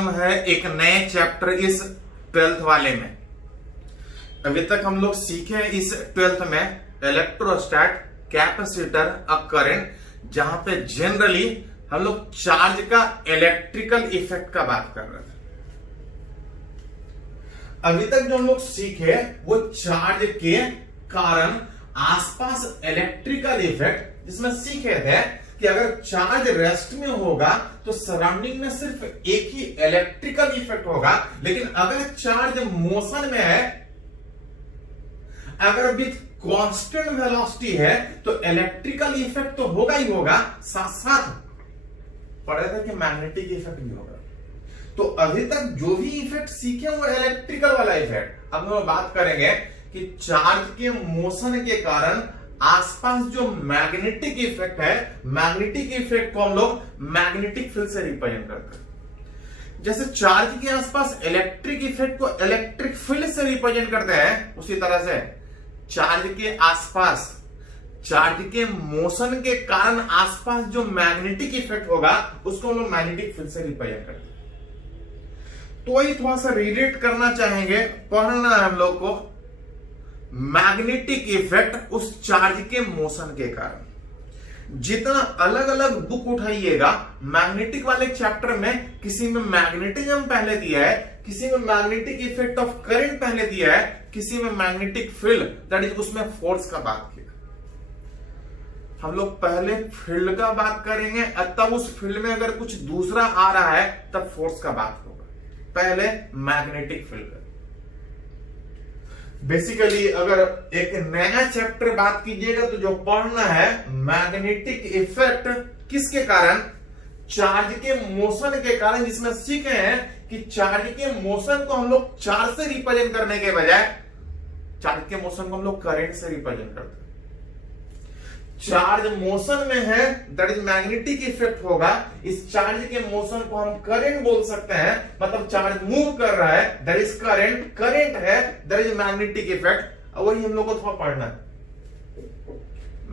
Welcome है एक नए चैप्टर इस 12th वाले में। अभी तक हम लोग सीखे इस 12th में इलेक्ट्रोस्टैट, कैपेसिटर, अ करंट, जहां पे जनरली हम लोग चार्ज का इलेक्ट्रिकल इफेक्ट का बात कर रहे थे। अभी तक जो हम लोग सीखे वो चार्ज के कारण आसपास इलेक्ट्रिकल इफेक्ट, जिसमें सीखे थे कि अगर चार्ज रेस्ट में होगा तो सराउंडिंग में सिर्फ एक ही इलेक्ट्रिकल इफेक्ट होगा, लेकिन अगर चार्ज मोशन में है, अगर विथ कांस्टेंट वेलोसिटी है तो इलेक्ट्रिकल इफेक्ट तो होगा ही होगा, साथ साथ पढ़े थे कि मैग्नेटिक इफेक्ट भी होगा। तो अभी तक जो भी इफेक्ट सीखे वो इलेक्ट्रिकल वाला इफेक्ट। अब हम बात करेंगे कि चार्ज के मोशन के कारण आसपास जो मैग्नेटिक इफेक्ट है, मैग्नेटिक इफेक्ट को हम लोग मैग्नेटिक फील्ड से रिप्रेजेंट करते हैं। जैसे चार्ज के आसपास इलेक्ट्रिक इफेक्ट को इलेक्ट्रिक फील्ड से रिप्रेजेंट करते हैं, उसी तरह से चार्ज के आसपास, चार्ज के मोशन के कारण आसपास जो मैग्नेटिक इफेक्ट होगा उसको हम लोग मैग्नेटिक फील्ड से रिप्रेजेंट करते हैं। तो वही थोड़ा सा रिलेट करना चाहेंगे, पढ़ना है हम लोग को मैग्नेटिक इफेक्ट उस चार्ज के मोशन के कारण। जितना अलग अलग बुक उठाइएगा मैग्नेटिक वाले चैप्टर में, किसी में मैग्नेटिज्म पहले दिया है, किसी में मैग्नेटिक इफेक्ट ऑफ करंट पहले दिया है, किसी में मैग्नेटिक फील्ड, दैट इज उसमें फोर्स का बात किया। हम लोग पहले फील्ड का बात करेंगे, तब उस फील्ड में अगर कुछ दूसरा आ रहा है तब फोर्स का बात होगा। पहले मैग्नेटिक फील्ड। बेसिकली अगर एक नया चैप्टर बात कीजिएगा तो जो पढ़ना है मैग्नेटिक इफेक्ट किसके कारण, चार्ज के मोशन के कारण, जिसमें सीखे हैं कि चार्ज के मोशन को हम लोग चार्ज से रिप्रेजेंट करने के बजाय चार्ज के मोशन को हम लोग करंट से रिप्रेजेंट करते हैं। चार्ज मोशन में है, दैट इज मैग्नेटिक इफेक्ट होगा। इस चार्ज के मोशन को हम करंट बोल सकते हैं, मतलब चार्ज मूव कर रहा है, दैट इज करंट। करंट है, दैट इज मैग्नेटिक इफेक्ट। और वही हम लोग को थोड़ा पढ़ना है,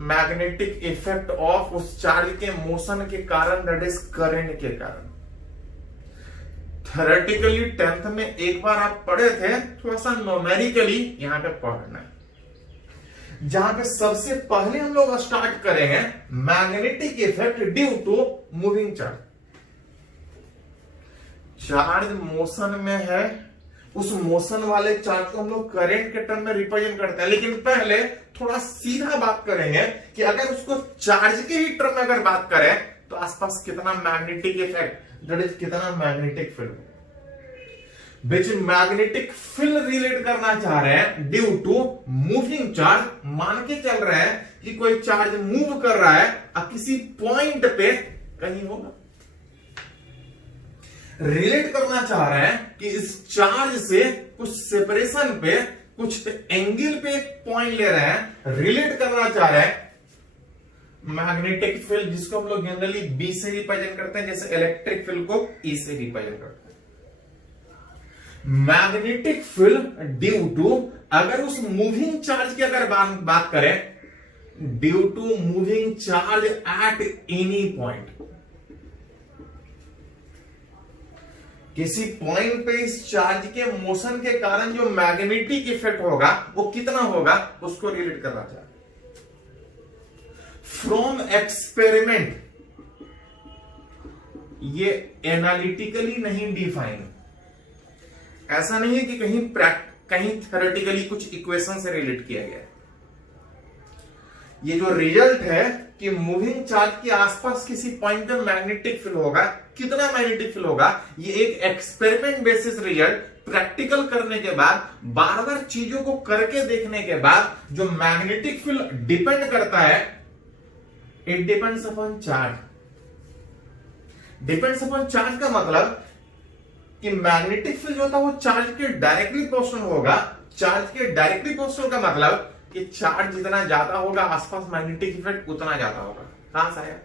मैग्नेटिक इफेक्ट ऑफ उस चार्ज के मोशन के कारण, दैट इज करंट के कारण। थ्योरेटिकली 10th में एक बार आप पढ़े थे, थोड़ा सा न्यूमेरिकली यहां पे पढ़ना है, जहां पे सबसे पहले हम लोग स्टार्ट करेंगे magnetic effect due to moving charge. Charge motion में है, उस मोशन वाले चार्ज को हम लोग करंट के टर्म में रिप्रेजेंट करते हैं। लेकिन पहले थोड़ा सीधा बात करेंगे कि अगर उसको चार्ज के ही टर्म में अगर बात करें तो आसपास कितना मैग्नेटिक इफेक्ट, दैट इज कितना मैग्नेटिक फील्ड, विच मैग्नेटिक फील्ड रिलेट करना चाह रहे हैं ड्यू टू मूविंग चार्ज। मान के चल रहे हैं कि कोई चार्ज मूव कर रहा है और किसी पॉइंट पे कहीं होगा, रिलेट करना चाह रहे हैं कि इस चार्ज से कुछ सेपरेशन पे, कुछ एंगल पे पॉइंट ले रहे हैं, रिलेट करना चाह रहे हैं मैग्नेटिक फील्ड, जिसको हम लोग जनरली बी से रिप्रेजेंट करते हैं, जैसे इलेक्ट्रिक फील्ड को ई से रिप्रेजेंट करते हैं। मैग्नेटिक फील्ड ड्यू टू, अगर उस मूविंग चार्ज की अगर बात करें, due to moving charge at any point, किसी पॉइंट पे इस चार्ज के मोशन के कारण जो मैग्नेटिक इफेक्ट होगा वो कितना होगा, उसको रिलेट करना चाहते हैं। फ्रॉम एक्सपेरिमेंट, ये एनालिटिकली नहीं डिफाइन, ऐसा नहीं है कि कहीं थ्योरेटिकली कुछ इक्वेशन से रिलेट किया गया है। ये जो रिजल्ट है कि मूविंग चार्ज के आसपास किसी पॉइंट पे मैग्नेटिक फील्ड होगा, कितना मैग्नेटिक फील्ड होगा, ये एक एक्सपेरिमेंट बेसिस रिजल्ट, प्रैक्टिकल करने के बाद, बार बार चीजों को करके देखने के बाद जो मैग्नेटिक फील्ड डिपेंड करता है, it depends upon charge. Depends upon charge का मतलब कि मैग्नेटिक फील्ड जो होता है वो चार्ज के डायरेक्टली प्रोपोर्शनल होगा। चार्ज के डायरेक्टली प्रोपोर्शनल का मतलब कि चार्ज जितना ज्यादा होगा आसपास मैग्नेटिक इफेक्ट उतना ज्यादा होगा। कहां से आया?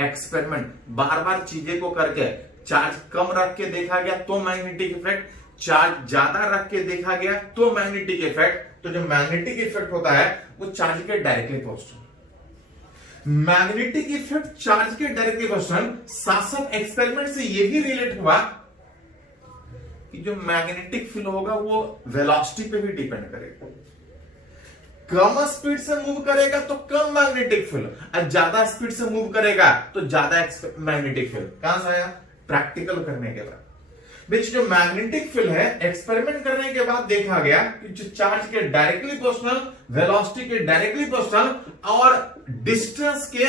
एक्सपेरिमेंट, बार बार चीजें को करके, चार्ज कम रख के देखा गया तो मैग्नेटिक इफेक्ट, चार्ज ज्यादा रख के देखा गया तो मैग्नेटिक इफेक्ट। तो जो मैग्नेटिक इफेक्ट होता है वो चार्ज के directly proportional. Magnetic effect charge के डायरेक्टली प्रोपोर्शनल, साथ साथ एक्सपेरिमेंट से ये भी रिलेट हुआ कि जो मैग्नेटिक फील्ड होगा वो वेलोसिटी पे भी डिपेंड करेगा। कम स्पीड से मूव करेगा तो कम मैग्नेटिक फील्ड, और ज्यादा स्पीड से मूव करेगा तो ज्यादा मैग्नेटिक फील्ड। कहां से आया? प्रैक्टिकल करने के बाद। बीच जो मैग्नेटिक फील्ड है, एक्सपेरिमेंट करने के बाद देखा गया कि जो चार्ज के डायरेक्टली प्रोपोर्शनल, वेलोसिटी के डायरेक्टली प्रोपोर्शनल और डिस्टेंस के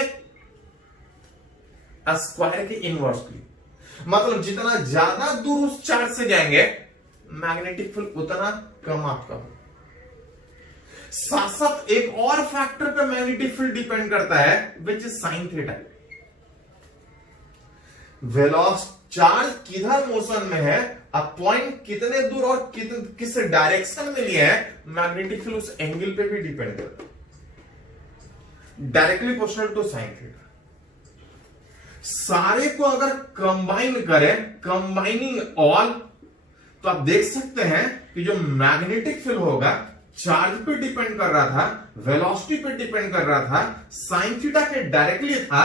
स्क्वायर के इनवर्सली, मतलब जितना ज्यादा दूर उस चार्ज से जाएंगे मैग्नेटिक फील्ड उतना कम आपका हो। साथ साथ एक और फैक्टर पे मैग्नेटिक फील्ड डिपेंड करता है, which is sine theta. Velocity charge किधर मोशन में है, अब पॉइंट कितने दूर और किस डायरेक्शन में लिया है, मैग्नेटिक फील्ड उस एंगल पे भी डिपेंड करता है, directly proportional to sine theta. सारे को अगर कंबाइन करें, कंबाइनिंग ऑल, तो आप देख सकते हैं कि जो मैग्नेटिक फील्ड होगा चार्ज पे डिपेंड कर रहा था, वेलोसिटी पे डिपेंड कर रहा था, साइन थीटा के डायरेक्टली था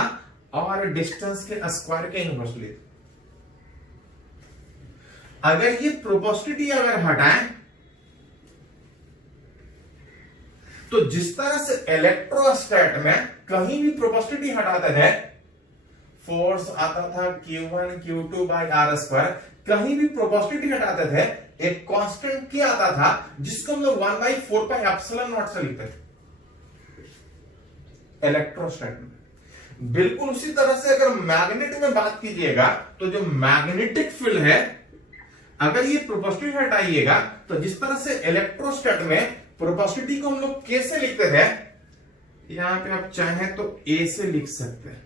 और डिस्टेंस के स्क्वायर के इनवर्सली था। अगर ये प्रोपोर्शनलिटी अगर हटाएं तो जिस तरह से इलेक्ट्रोस्टैट में कहीं भी प्रोपोर्शनलिटी हटाते थे, फोर्स आता था Q1 Q2 by r square, कहीं भी प्रोपोर्शनलिटी हटाते थे एक कांस्टेंट क्या आता था जिसको हम लोग 1/4 पाई एप्सिलॉन नॉट से लिखते थे इलेक्ट्रोस्टैट में। बिल्कुल उसी तरह से अगर मैग्नेट में बात कीजिएगा तो जो मैग्नेटिक फील्ड है, अगर ये प्रोपोर्शनलिटी हटाइएगा तो जिस तरह से इलेक्ट्रोस्टैट में प्रोपोर्शनलिटी को हम लोग कैसे लिखते थे, यहां पे आप चाहें तो ए से लिख सकते हैं,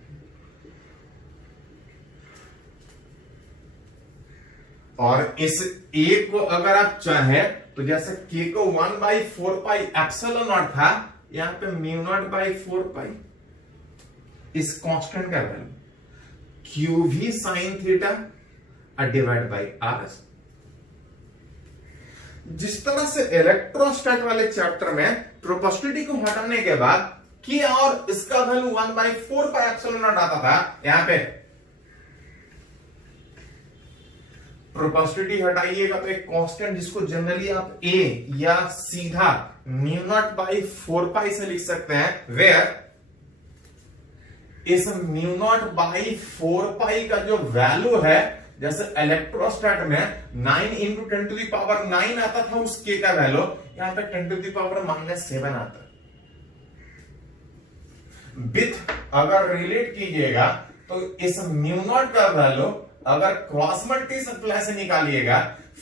और इस ए को अगर आप चाहें तो जैसे के को 1/4 पाई एप्सिलॉन नॉट था, यहां पे म्यू नॉट बाई 4 पाई इस कांस्टेंट का वैल्यू क्यू भी sine theta divide by r. जिस तरह से इलेक्ट्रोस्टैट वाले चैप्टर में प्रोपोर्शनलिटी को हटाने के बाद कि और इसका वैल्यू 1/4 पाई एप्सिलॉन नॉट आता था, यहां पे प्रोपोर्शनलिटी हटाइएगा तो एक कांस्टेंट जिसको जनरली आप ए या सीधा म्यू नॉट बाई 4 पाई से लिख सकते हैं, वेयर इस म्यू नॉट बाई 4 पाई का जो वैल्यू है, जैसे इलेक्ट्रोस्टैट में 9 इंटू 10 टू द पावर 9 आता था उस के का वैल्यू, यहां पे 10 टू द पावर -7 आता है। विथ अगर रिलेट कीजिएगा तो इस म्यू नॉट का वैल्यू अगर क्रॉस मल्टीप्लाई से निकालिएगा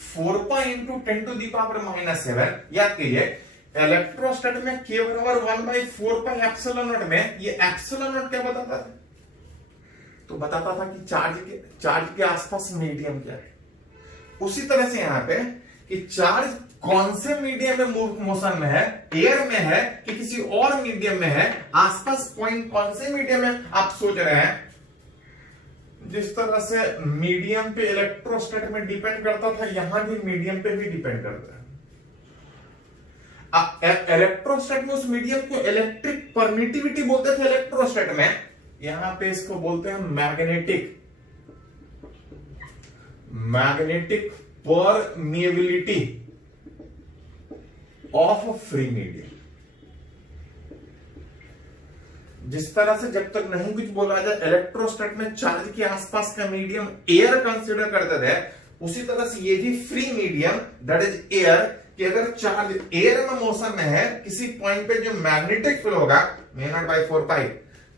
4 pi into 10 to the power -7, याद कीजिए इलेक्ट्रोस्टैट में के बराबर 1/4 पाई एप्सिलॉन नॉट में ये एप्सिलॉन नॉट क्या बताता था, तो बताता था कि चार्ज के आसपास मीडियम क्या है। उसी तरह से यहां पे कि चार्ज कौन से मीडियम में मोशन में है, एयर में है कि किसी और मीडियम में है, आसपास पॉइंट कौन से मीडियम में आप सोच रहे हैं। जिस तरह से मीडियम पे इलेक्ट्रोस्टैट में डिपेंड करता था, यहां भी मीडियम पे भी डिपेंड करता है। इलेक्ट्रोस्टैट में उस मीडियम को इलेक्ट्रिक परमिटिविटी बोलते थे इलेक्ट्रोस्टैट में, यहां पे इसको बोलते हैं magnetic permeability of free medium. जिस तरह से जब तक नहीं कुछ बोला जाए इलेक्ट्रोस्टैट में चार्ज के आसपास का मीडियम एयर कंसीडर करते थे, उसी तरह से ये भी free medium that is air, कि अगर चार्ज एयर में मोशन में है किसी पॉइंट पे जो मैग्नेटिक फील्ड होगा म्यू नॉट बाई 4 पाई,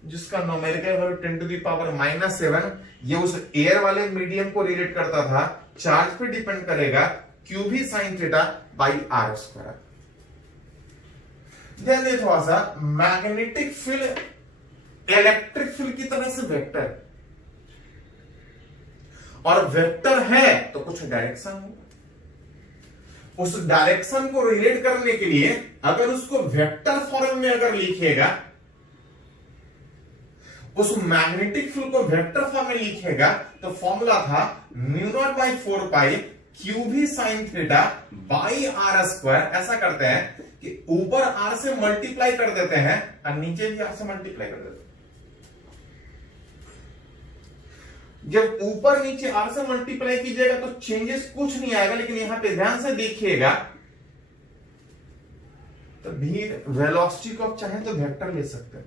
जिसका numerical value 10 to the power -7, ये उस एयर वाले मीडियम को रिलेट करता था, चार्ज पे डिपेंड करेगा क्यू भी sine theta by r square. ध्यान दें थोड़ा सा, मैग्नेटिक फील्ड इलेक्ट्रिक फील्ड की तरह से वेक्टर, और वेक्टर है तो कुछ डायरेक्शन होगा, उस डायरेक्शन को रिलेट करने के लिए अगर उसको वेक्टर फॉर्म में अगर लिखेगा, उस मैग्नेटिक फील्ड को वेक्टर फॉर्म में लिखेगा, तो फॉर्मूला था mu naught by 4 pi q भी sine theta by r square. ऐसा करते हैं कि ऊपर आर से मल्टीप्लाई कर देते हैं और नीचे भी आर से मल्टीप्लाई कर देते हैं। जब ऊपर नीचे r से मल्टीप्लाई कीजिएगा तो चेंजेस कुछ नहीं आएगा, लेकिन यहां पे ध्यान से देखिएगा तो भी वेलोसिटी को आप चाहें तो वेक्टर ले सकते हैं,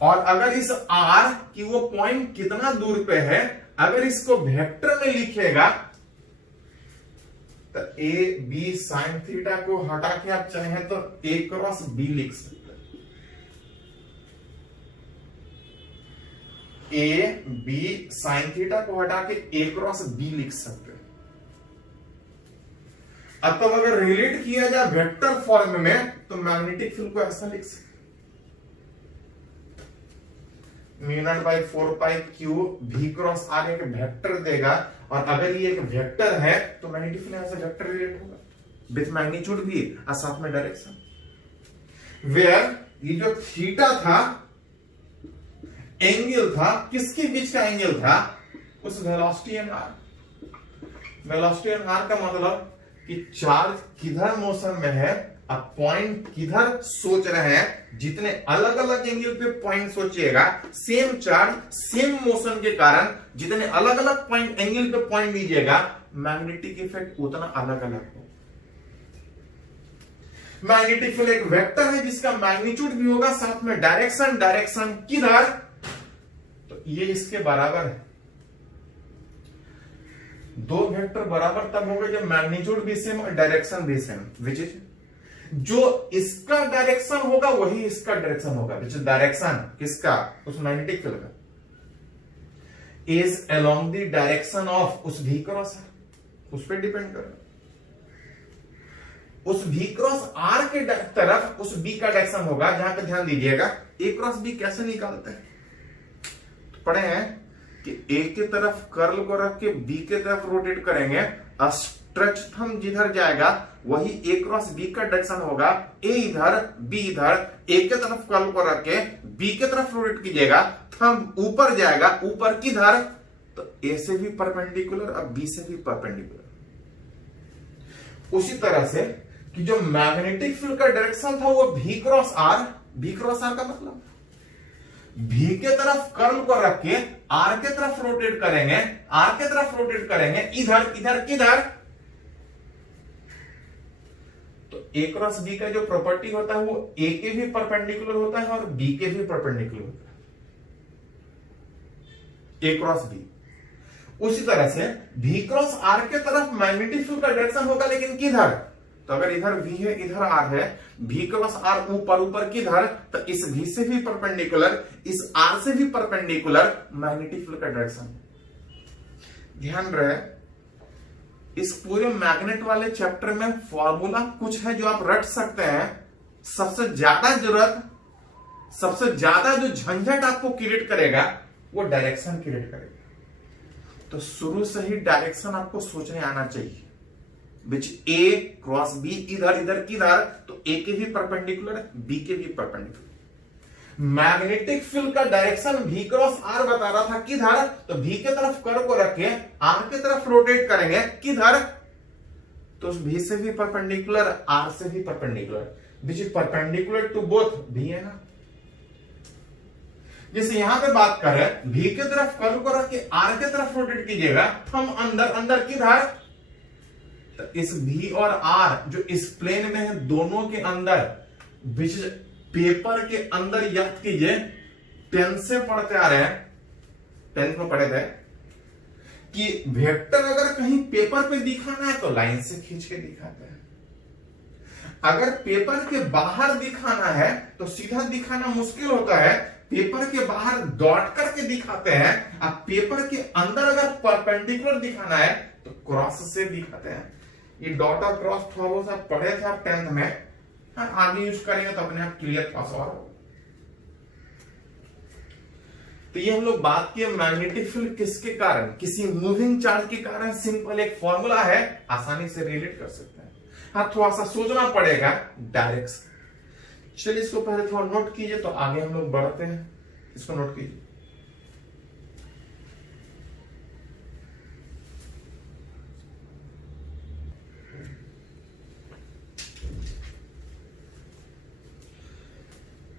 और अगर इस r की वो पॉइंट कितना दूर पे है अगर इसको वेक्टर में लिखिएगा तो a b साइन थीटा को हटा के आप चाहें तो a क्रॉस b लिख सकते हैं। a b साइन थीटा को हटा के a क्रॉस b लिख सकते हैं। अब तो अगर रिलेट किया जाए वेक्टर फॉर्म में तो मैग्नेटिक फील्ड को ऐसा लिख सकते म्यू0 बाई 4 पाई क्यू भी क्रॉस आर एक वेक्टर देगा, और अगर ये एक वेक्टर है तो मैग्नेटिक फील्ड ऐसा वेक्टर रिलेट होगा विथ मैग्नीट्यूड भी और साथ में डायरेक्शन, वेयर ये जो थीटा था एंगल था, किसके बीच का एंगल था, उस velocity and r. Velocity and r का मतलब कि चार्ज किधर मोशन में है, अब पॉइंट किधर सोच रहे हैं, जितने अलग अलग एंगल पे पॉइंट सोचिएगा सेम चार्ज सेम मोशन के कारण जितने अलग अलग पॉइंट एंगल पे पॉइंट लीजिएगा मैग्नेटिक इफेक्ट उतना अलग अलग हो। मैग्नेटिक फील्ड एक वेक्टर है जिसका मैग्नीट्यूड भी होगा साथ में डायरेक्शन, डायरेक्शन किधर, तो ये इसके बराबर है। दो वेक्टर बराबर तब होगा जब मैग्नीट्यूड भी सेम और डायरेक्शन भी सेम, विच इज जो इसका डायरेक्शन होगा वही इसका डायरेक्शन होगा, विच इज डायरेक्शन किसका, उस मैग्नेटिक फील्ड का is along the direction of उस v क्रॉस r, उस पर डिपेंड कर उस v क्रॉस r के तरफ उस b का डायरेक्शन होगा। जहां पे ध्यान दीजिएगा a क्रॉस b कैसे निकालते हैं, तो पढ़े हैं कि a के तरफ कर्ल को रख के b के तरफ रोटेट करेंगे, स्ट्रेच थंब जिधर जाएगा वही a क्रॉस b का डायरेक्शन होगा। a इधर b इधर, a के तरफ कर्ल को रख के b के तरफ रोटेट कीजिएगा, थंब ऊपर जाएगा, ऊपर किधर, तो a से भी परपेंडिकुलर और b से भी परपेंडिकुलर। उसी तरह से कि जो मैग्नेटिक फील्ड का डायरेक्शन था वो v क्रॉस r का मतलब v के तरफ कर्ल को रख के r के तरफ रोटेट करेंगे, r के तरफ रोटेट करेंगे, इधर इधर किधर, तो a क्रॉस b का जो प्रॉपर्टी होता है वो a के भी परपेंडिकुलर होता है और b के भी परपेंडिकुलर होता है, a क्रॉस b। उसी तरह से v क्रॉस r के तरफ मैग्नेटिक फील्ड का डायरेक्शन होगा, लेकिन किधर, तो अगर इधर v है इधर r है, v क्रॉस r ऊपर ऊपर किधर, तो इस v से भी परपेंडिकुलर, इस r से भी परपेंडिकुलर मैग्नेटिक फील्ड का डायरेक्शन। ध्यान रहे इस पूरे मैग्नेट वाले चैप्टर में फॉर्मूला कुछ है जो आप रट सकते हैं। सबसे ज्यादा जरूरत, सबसे ज्यादा जो झंझट आपको क्रिएट करेगा वो डायरेक्शन क्रिएट करेगा। तो शुरू से ही डायरेक्शन आपको सोचने आना चाहिए, विच a क्रॉस b, इधर इधर किधर, तो a के भी परपेंडिकुलर b के भी परपेंडिकुलर। मैग्नेटिक फील्ड का डायरेक्शन v क्रॉस r बता रहा था किधर, तो v के तरफ कर्व को रख के r के तरफ रोटेट करेंगे किधर, तो उस v से भी परपेंडिकुलर r से भी perpendicular, which is perpendicular to both v है ना। जैसे यहां पे बात कर रहे हैं v के तरफ कर्व को रख के r के तरफ रोटेट कीजिएगा, हम अंदर अंदर किधर, तो इस v और r जो इस प्लेन में है दोनों के अंदर, विच पेपर के अंदर याद कीजिए 10th से पढ़ते आ रहे हैं, 10th में पढ़े थे कि वेक्टर अगर कहीं पेपर पे दिखाना है तो लाइन से खींच के दिखाते हैं, अगर पेपर के बाहर दिखाना है तो सीधा दिखाना मुश्किल होता है, पेपर के बाहर डॉट करके दिखाते हैं। अब पेपर के अंदर अगर परपेंडिकुलर दिखाना है तो क्रॉस से दिखाते हैं। ये डॉट और क्रॉस थोड़ा बहुत पढ़े थे आप 10th में, आगे यूज करेंगे तो अपने आप क्लियर पास और। तो ये हम लोग बात किए मैग्नेटिक फील्ड किसके कारण, किसी मूविंग चार्ज के कारण। सिंपल एक फॉर्मूला है, आसानी से रिलेट कर सकते हैं। हाँ थोड़ा सा सोचना पड़ेगा डायरेक्शन। चलिए इसको पहले थोड़ा नोट कीजिए तो आगे हम लोग बढ़ते हैं। इसको नोट कीजिए।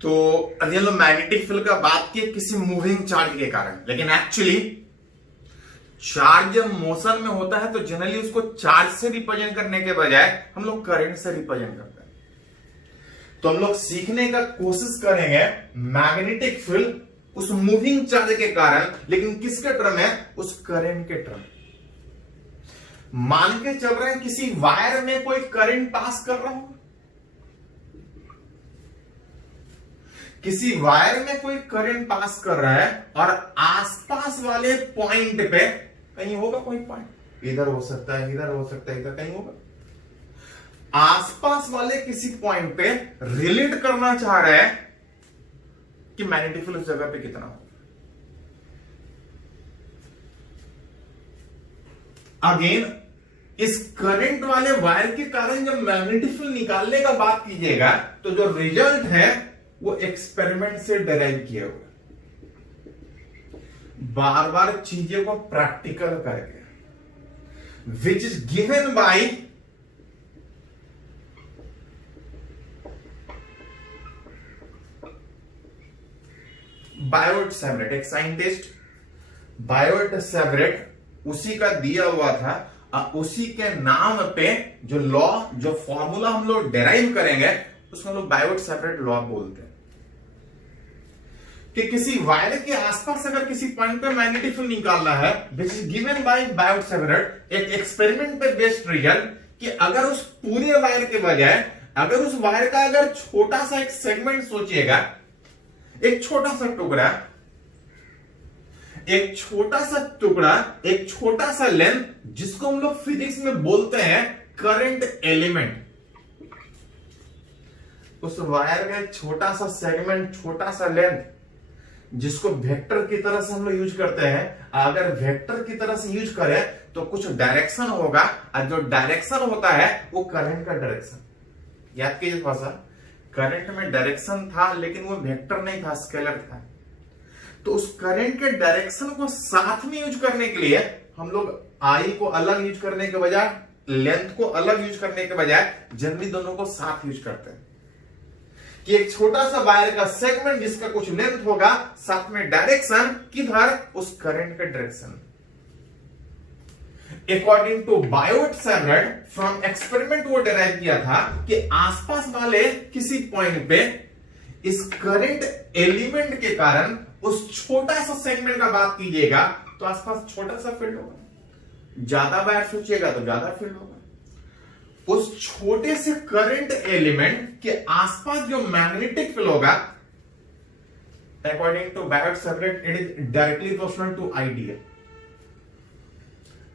तो अभी हम लोग मैग्नेटिक फील्ड का बात किए किसी मूविंग चार्ज के कारण, लेकिन एक्चुअली चार्ज जब मोशन में होता है तो जनरली उसको चार्ज से रिप्रेजेंट करने के बजाय हम लोग करंट से रिप्रेजेंट करते हैं। तो हम लोग सीखने का कोशिश करेंगे मैग्नेटिक फील्ड उस मूविंग चार्ज के कारण, लेकिन किसके टर्म है? उस करंट के टर्म। मान के चल रहे हैं किसी वायर में कोई करंट पास कर रहा हो, किसी वायर में कोई करंट पास कर रहा है और आसपास वाले पॉइंट पे कहीं होगा कोई पॉइंट, इधर हो सकता है, इधर हो सकता है, इधर कहीं होगा। आसपास वाले किसी पॉइंट पे रिलेट करना चाह रहा है कि मैग्नेटिक फील्ड उस जगह पे कितना होगा। अगेन इस करंट वाले वायर के कारण जब मैग्नेटिक फील्ड निकालने का बात कीजिएगा तो जो रिजल्ट है वो एक्सपेरिमेंट से डिराइव किया हुआ, बार बार चीजों को प्रैक्टिकल करके, which is given by Biot Savart, एक साइंटिस्ट बायोट सेवरेट, उसी का दिया हुआ था। उसी के नाम पे जो लॉ, जो फॉर्मूला हम लोग डेराइव करेंगे उसको हम लोग बायोट सेवरेट लॉ बोलते हैं कि किसी वायर के आसपास अगर किसी पॉइंट पे मैग्नेटिक फील्ड निकालना है, which is given by Biot Savart, एक एक्सपेरिमेंट पे बेस्ड रिजल्ट, कि अगर उस पूरे वायर के बजाय अगर उस वायर का अगर छोटा सा एक सेगमेंट सोचिएगा, एक छोटा सा टुकड़ा, एक छोटा सा टुकड़ा, एक छोटा सा लेंथ, जिसको हम लोग फिजिक्स में बोलते हैं करंट एलिमेंट, उस वायर का एक छोटा सा सेगमेंट, छोटा सा लेंथ, जिसको वेक्टर की तरह से हम लोग यूज करते हैं। अगर वेक्टर की तरह से यूज करें तो कुछ डायरेक्शन होगा, और जो डायरेक्शन होता है वो करंट का डायरेक्शन। याद कीजिए थोड़ा सा, करंट में डायरेक्शन था लेकिन वो वेक्टर नहीं था, स्केलर था। तो उस करंट के डायरेक्शन को साथ में यूज करने के लिए हम लोग आई को अलग यूज करने के बजाय, लेंथ को अलग यूज करने के बजाय जनरली दोनों को साथ यूज करते हैं कि एक छोटा सा वायर का सेगमेंट जिसका कुछ लेंथ होगा, साथ में डायरेक्शन किधर? उस करंट का direction. According to Biot Savart, from experiment वो डिराइव किया था कि आसपास वाले किसी पॉइंट पे इस करंट एलिमेंट के कारण उस छोटा सा सेगमेंट का बात कीजिएगा तो आसपास छोटा सा फील्ड होगा, ज्यादा वायर सोचिएगा तो ज्यादा फील्ड होगा। उस छोटे से करंट एलिमेंट के आसपास जो मैग्नेटिक फील्ड होगा, according to Biot Savart, it is directly proportional to I dl.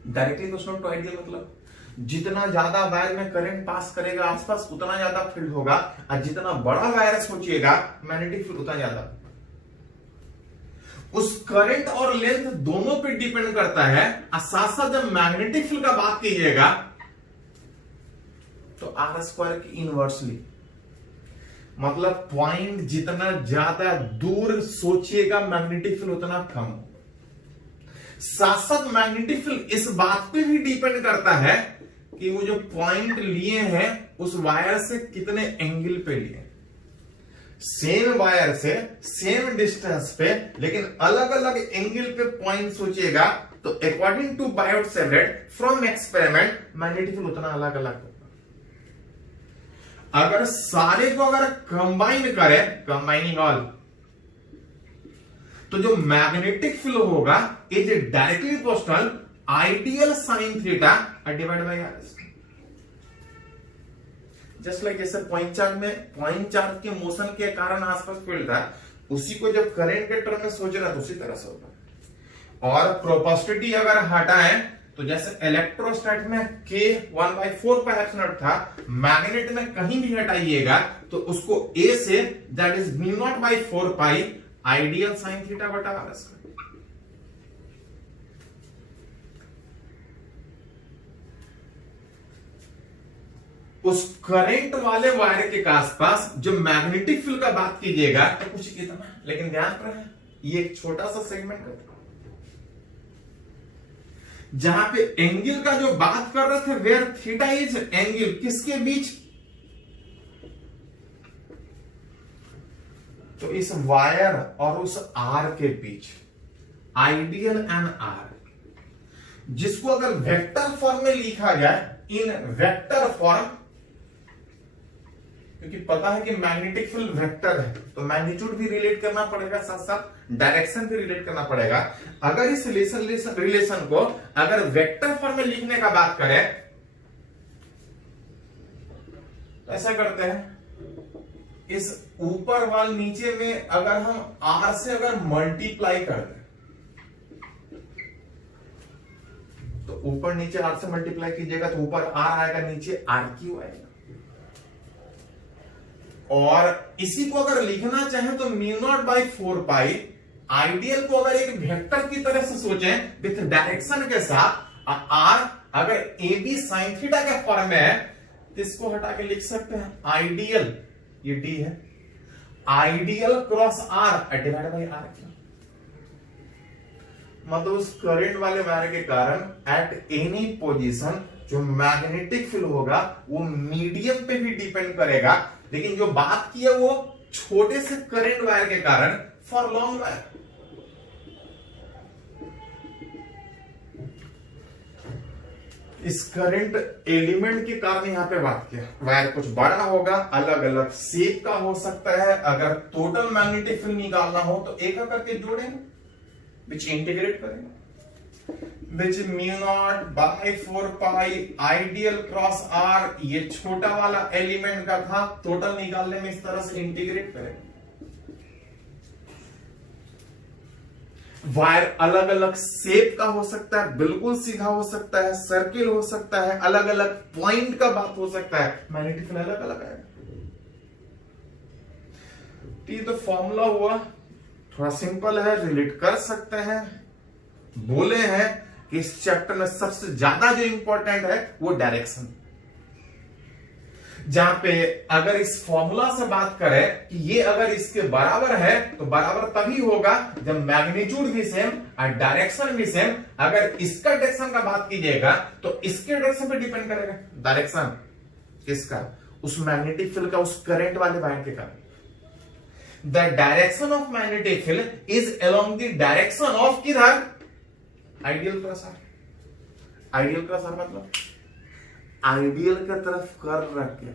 Directly proportional to I dl मतलब जितना ज्यादा वायर में करंट पास करेगा आसपास उतना ज्यादा फील्ड होगा, और जितना बड़ा वायर सोचिएगा मैग्नेटिक फील्ड उतना ज्यादा। उस करंट और लेंथ दोनों पे डिपेंड करता है। और साथ साथ जब मैग्नेटिक फील्ड का बात कीजिएगा तो आर स्क्वायर की इनवर्सली, मतलब पॉइंट जितना ज्यादा दूर सोचिएगा मैग्नेटिक फील्ड उतना कम होगा। साथ साथ मैग्नेटिक फील्ड इस बात पे भी डिपेंड करता है कि वो जो पॉइंट लिए हैं उस वायर से कितने एंगल पे लिए, सेम वायर से सेम डिस्टेंस पे लेकिन अलग अलग एंगल पे पॉइंट सोचिएगा तो according to Biot Savart, from experiment, magnetic field उतना अलग अलग होगा। अगर सारे को अगर कंबाइन करें, कंबाइनिंग ऑल, तो जो मैग्नेटिक फील्ड होगा is directly proportional ideal sine theta divide by r. Just like जैसे पॉइंट चार्ज में, पॉइंट चार्ज के मोशन के कारण आसपास फील्ड था, उसी को जब करंट के टर्म में सोच रहा तो उसी तरह से होगा। और प्रोपोर्शनलिटी अगर हटाएं तो जैसे इलेक्ट्रोस्टैट में K1/4πε था, मैग्नेट में कहीं भी हटाइएगा तो उसको A से, that is V0/4π ideal sine theta बटा आर स्क्वायर। उस करंट वाले वायर के आसपास जो मैग्नेटिक फील्ड का बात कीजिएगा तो कुछ इतना, लेकिन ध्यान रहे ये एक छोटा सा सेगमेंट है। जहां पे एंगल का जो बात कर रहे थे, वेयर थीटा इज एंगल, किसके बीच? तो इस वायर और उस आर के बीच आइडियल एंड आर, जिसको अगर वेक्टर फॉर्म में लिखा जाए इन वेक्टर फॉर्म, क्योंकि पता है कि मैग्नेटिक फील्ड वेक्टर है तो मैग्नीट्यूड भी रिलेट करना पड़ेगा, साथ साथ डायरेक्शन भी रिलेट करना पड़ेगा। अगर इस रिलेशन को अगर वेक्टर फॉर्म में लिखने का बात करें तो ऐसा करते हैं, इस ऊपर वाल नीचे में अगर हम आर से अगर मल्टीप्लाई कर दें तो ऊपर नीचे आर से मल्टीप्लाई कीजिएगा तो ऊपर आर आएगा, नीचे आर क्यू आएगा। और इसी को अगर लिखना चाहें तो mu naught by 4 pi, ideal को अगर एक वेक्टर की तरह से सोचें विथ डायरेक्शन के साथ, आर अगर ए बी साइन थीटा के फॉर्म में है तो इसको हटा के लिख सकते हैं आइडियल, ये डी है, ideal cross r divide by r q. मतलब उस करंट वाले वायर के कारण एट एनी पोजीशन जो मैग्नेटिक फील्ड होगा वो मीडियम पे भी डिपेंड करेगा, लेकिन जो बात की है वो छोटे से करंट वायर के कारण फॉर लॉन्ग वायर। इस करंट एलिमेंट के कारण यहां पे बात किया, वायर कुछ बड़ा होगा, अलग अलग शेप का हो सकता है। अगर टोटल मैग्नेटिक फील्ड निकालना हो तो एक करके जोड़ेंगे, विच इंटीग्रेट करेंगे, which mu naught by 4 pi I dl cross r, ये छोटा वाला एलिमेंट का था, टोटल निकालने में इस तरह से इंटीग्रेट करेंगे। वायर अलग अलग शेप का हो सकता है, बिल्कुल सीधा हो सकता है, सर्किल हो सकता है, अलग अलग पॉइंट का बात हो सकता है, मैग्नेटिक फील्ड अलग अलग आएगा। ये तो फॉर्मूला हुआ, थोड़ा सिंपल है, रिलेट कर सकते हैं। बोले हैं कि इस चैप्टर में सबसे ज्यादा जो इंपॉर्टेंट है वो डायरेक्शन, जहां पे अगर इस फॉर्मूला से बात करें कि ये अगर इसके बराबर है तो बराबर तभी होगा जब मैग्नीट्यूड भी सेम और डायरेक्शन भी सेम। अगर इसका डायरेक्शन का बात कीजिएगा तो इसके डायरेक्शन पे डिपेंड करेगा, डायरेक्शन किसका, उस मैग्नेटिक फील्ड का, उस करंट वाले वायर के कारण। The direction of magnetic field is along the direction of किधर, ideal cross r. Ideal cross r मतलब आइडियल की तरफ कर्ल रख के,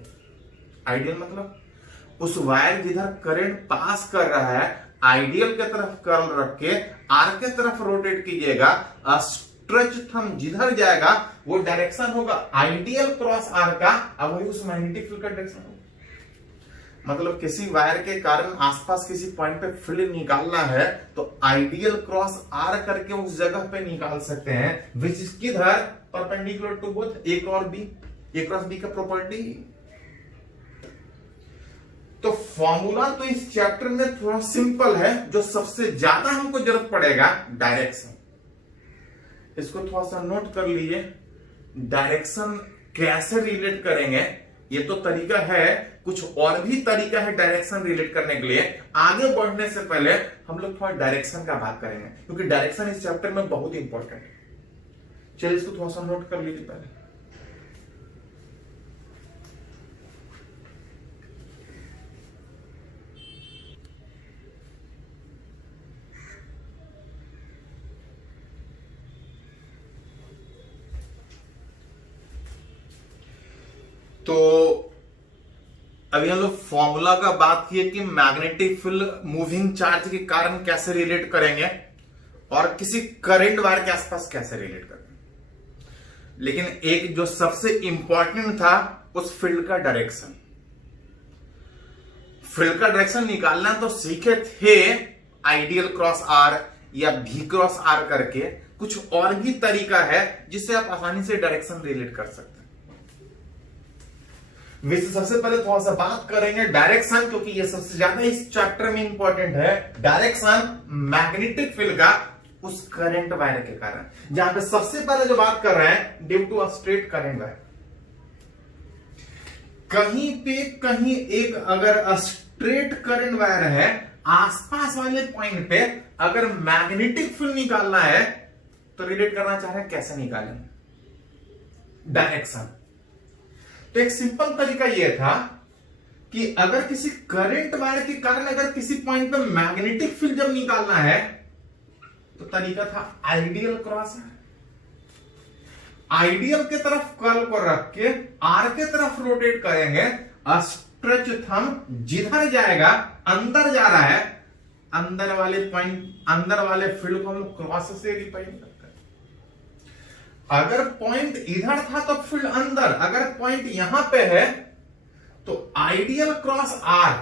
आइडियल मतलब उस वायर जिधर करंट पास कर रहा है आइडियल की तरफ कर्ल रख के आर के तरफ रोटेट कीजिएगा, स्ट्रेच थंब जिधर जाएगा वो डायरेक्शन होगा आइडियल क्रॉस आर का, अब वही उस मैग्नेटिक फील्ड का डायरेक्शन होगा। मतलब किसी वायर के कारण आसपास किसी पॉइंट पे फील्ड निकालना है तो आइडियल क्रॉस आर करके उस जगह पे निकाल सकते हैं, विच इज किधर, perpendicular to both a cross b, a cross b का प्रॉपर्टी। तो फॉर्मूला तो इस चैप्टर में थोड़ा सिंपल है, जो सबसे ज्यादा हमको जरूरत पड़ेगा डायरेक्शन। इसको थोड़ा सा नोट कर लीजिए, डायरेक्शन कैसे रिलेट करेंगे, ये तो तरीका है, कुछ और भी तरीका है डायरेक्शन रिलेट करने के लिए। आगे बढ़ने से पहले हम लोग थोड़ा डायरेक्शन का बात करेंगे, क्योंकि डायरेक्शन इस चैप्टर में बहुत इंपॉर्टेंट है। चलिए इसको थोड़ा सा नोट कर लीजिए पहले। तो अभी हम लोग फॉर्मूला का बात किए कि मैग्नेटिक फील्ड मूविंग चार्ज के कारण कैसे रिलेट करेंगे और किसी करंट वायर के आसपास कैसे रिलेट करेंगे। लेकिन एक जो सबसे इंपॉर्टेंट था उस फील्ड का डायरेक्शन, फील्ड का डायरेक्शन निकालना तो सीखे थे आइडियल क्रॉस आर या भी क्रॉस आर करके, कुछ और भी तरीका है जिससे आप आसानी से डायरेक्शन रिलेट कर सकते हैं। वैसे सबसे पहले थोड़ा सा बात करेंगे डायरेक्शन, क्योंकि ये सबसे ज्यादा इस चैप्टर में इंपॉर्टेंट है। डायरेक्शन मैग्नेटिक फील्ड का उस करंट वायर के कारण, जहां पे सबसे पहले जो बात कर रहे हैं due to a straight current wire. कहीं पे कहीं एक अगर स्ट्रेट करंट वायर है, आसपास वाले पॉइंट पे अगर मैग्नेटिक फील्ड निकालना है तो रिलेट करना चाह रहे हैं, कैसे निकालेंगे, डायरेक्शन। तो एक सिंपल तरीका यह था कि अगर किसी करंट वायर के कारण अगर किसी पॉइंट पे मैग्नेटिक फील्ड जब निकालना है तो तरीका था आइडियल क्रॉस। आइडियल के तरफ कर्ल को रख के आर के तरफ रोटेट करेंगे, स्ट्रेच थंब जिधर जाएगा अंदर जा रहा है, अंदर वाले पॉइंट, अंदर वाले फील्ड को हम लोग क्रॉस से रिप्रेजेंट करते हैं। अगर पॉइंट इधर था तो फील्ड अंदर, अगर पॉइंट यहां पे है तो आइडियल क्रॉस आर,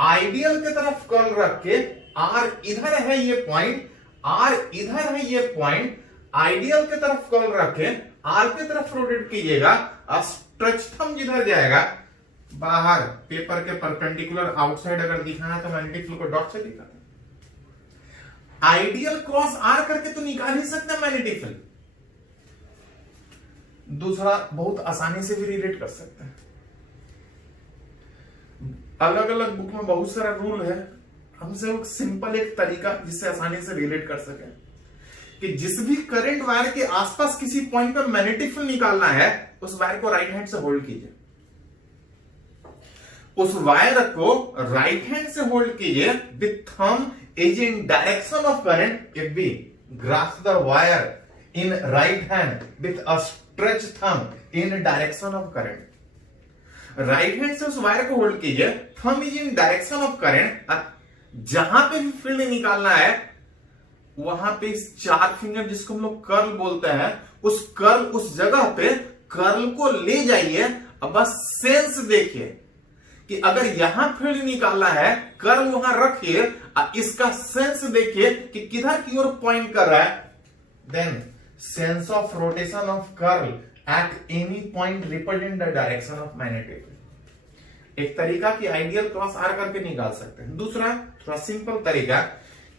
आइडियल के तरफ कर्ल रख के आर इधर है ये पॉइंट, आर इधर है ये पॉइंट, आइडियल के तरफ कर्ल रखे आर के तरफ रोटेट कीजिएगा, स्ट्रेच थंब जिधर जाएगा बाहर पेपर के परपेंडिकुलर आउटसाइड अगर दिखाना है तो मैग्नेटिक फील्ड को डॉट से दिखाना। आइडियल क्रॉस आर करके तो निकाल ही सकते हैं मैग्नेटिक फील्ड। दूसरा बहुत आसानी से भी रिलेट कर सकते हैं, अलग अलग बुक में बहुत सारा रूल है, हमसे एक सिंपल एक तरीका जिससे आसानी से रिलेट कर सके कि जिस भी करंट वायर के आसपास किसी पॉइंट पर मैग्नेटिक फील्ड निकालना है उस वायर को राइट हैंड से होल्ड कीजिए, उस वायर को राइट हैंड से होल्ड कीजिए with thumb is in direction of current. If we grasp the wire in right hand with a stretch thumb in direction of current, right hand से उस wire को hold कीजिए, thumb is in direction of current, जहां पे भी field निकालना है वहां पे इस चार फिंगर जिसको हम लोग कर्ल बोलते हैं, उस कर्ल उस जगह पे कर्ल को ले जाइए। अब बस सेंस देखिए कि अगर यहां फील्ड निकालना है कर्ल वहां रखिए, इसका सेंस देखिए कि किधर की ओर पॉइंट कर रहा है। Then sense of rotation of curl at any point represent the direction of magnetic. एक तरीका कि आइडियल क्रॉस आर करके निकाल सकते हैं। दूसरा थोड़ा सिंपल तरीका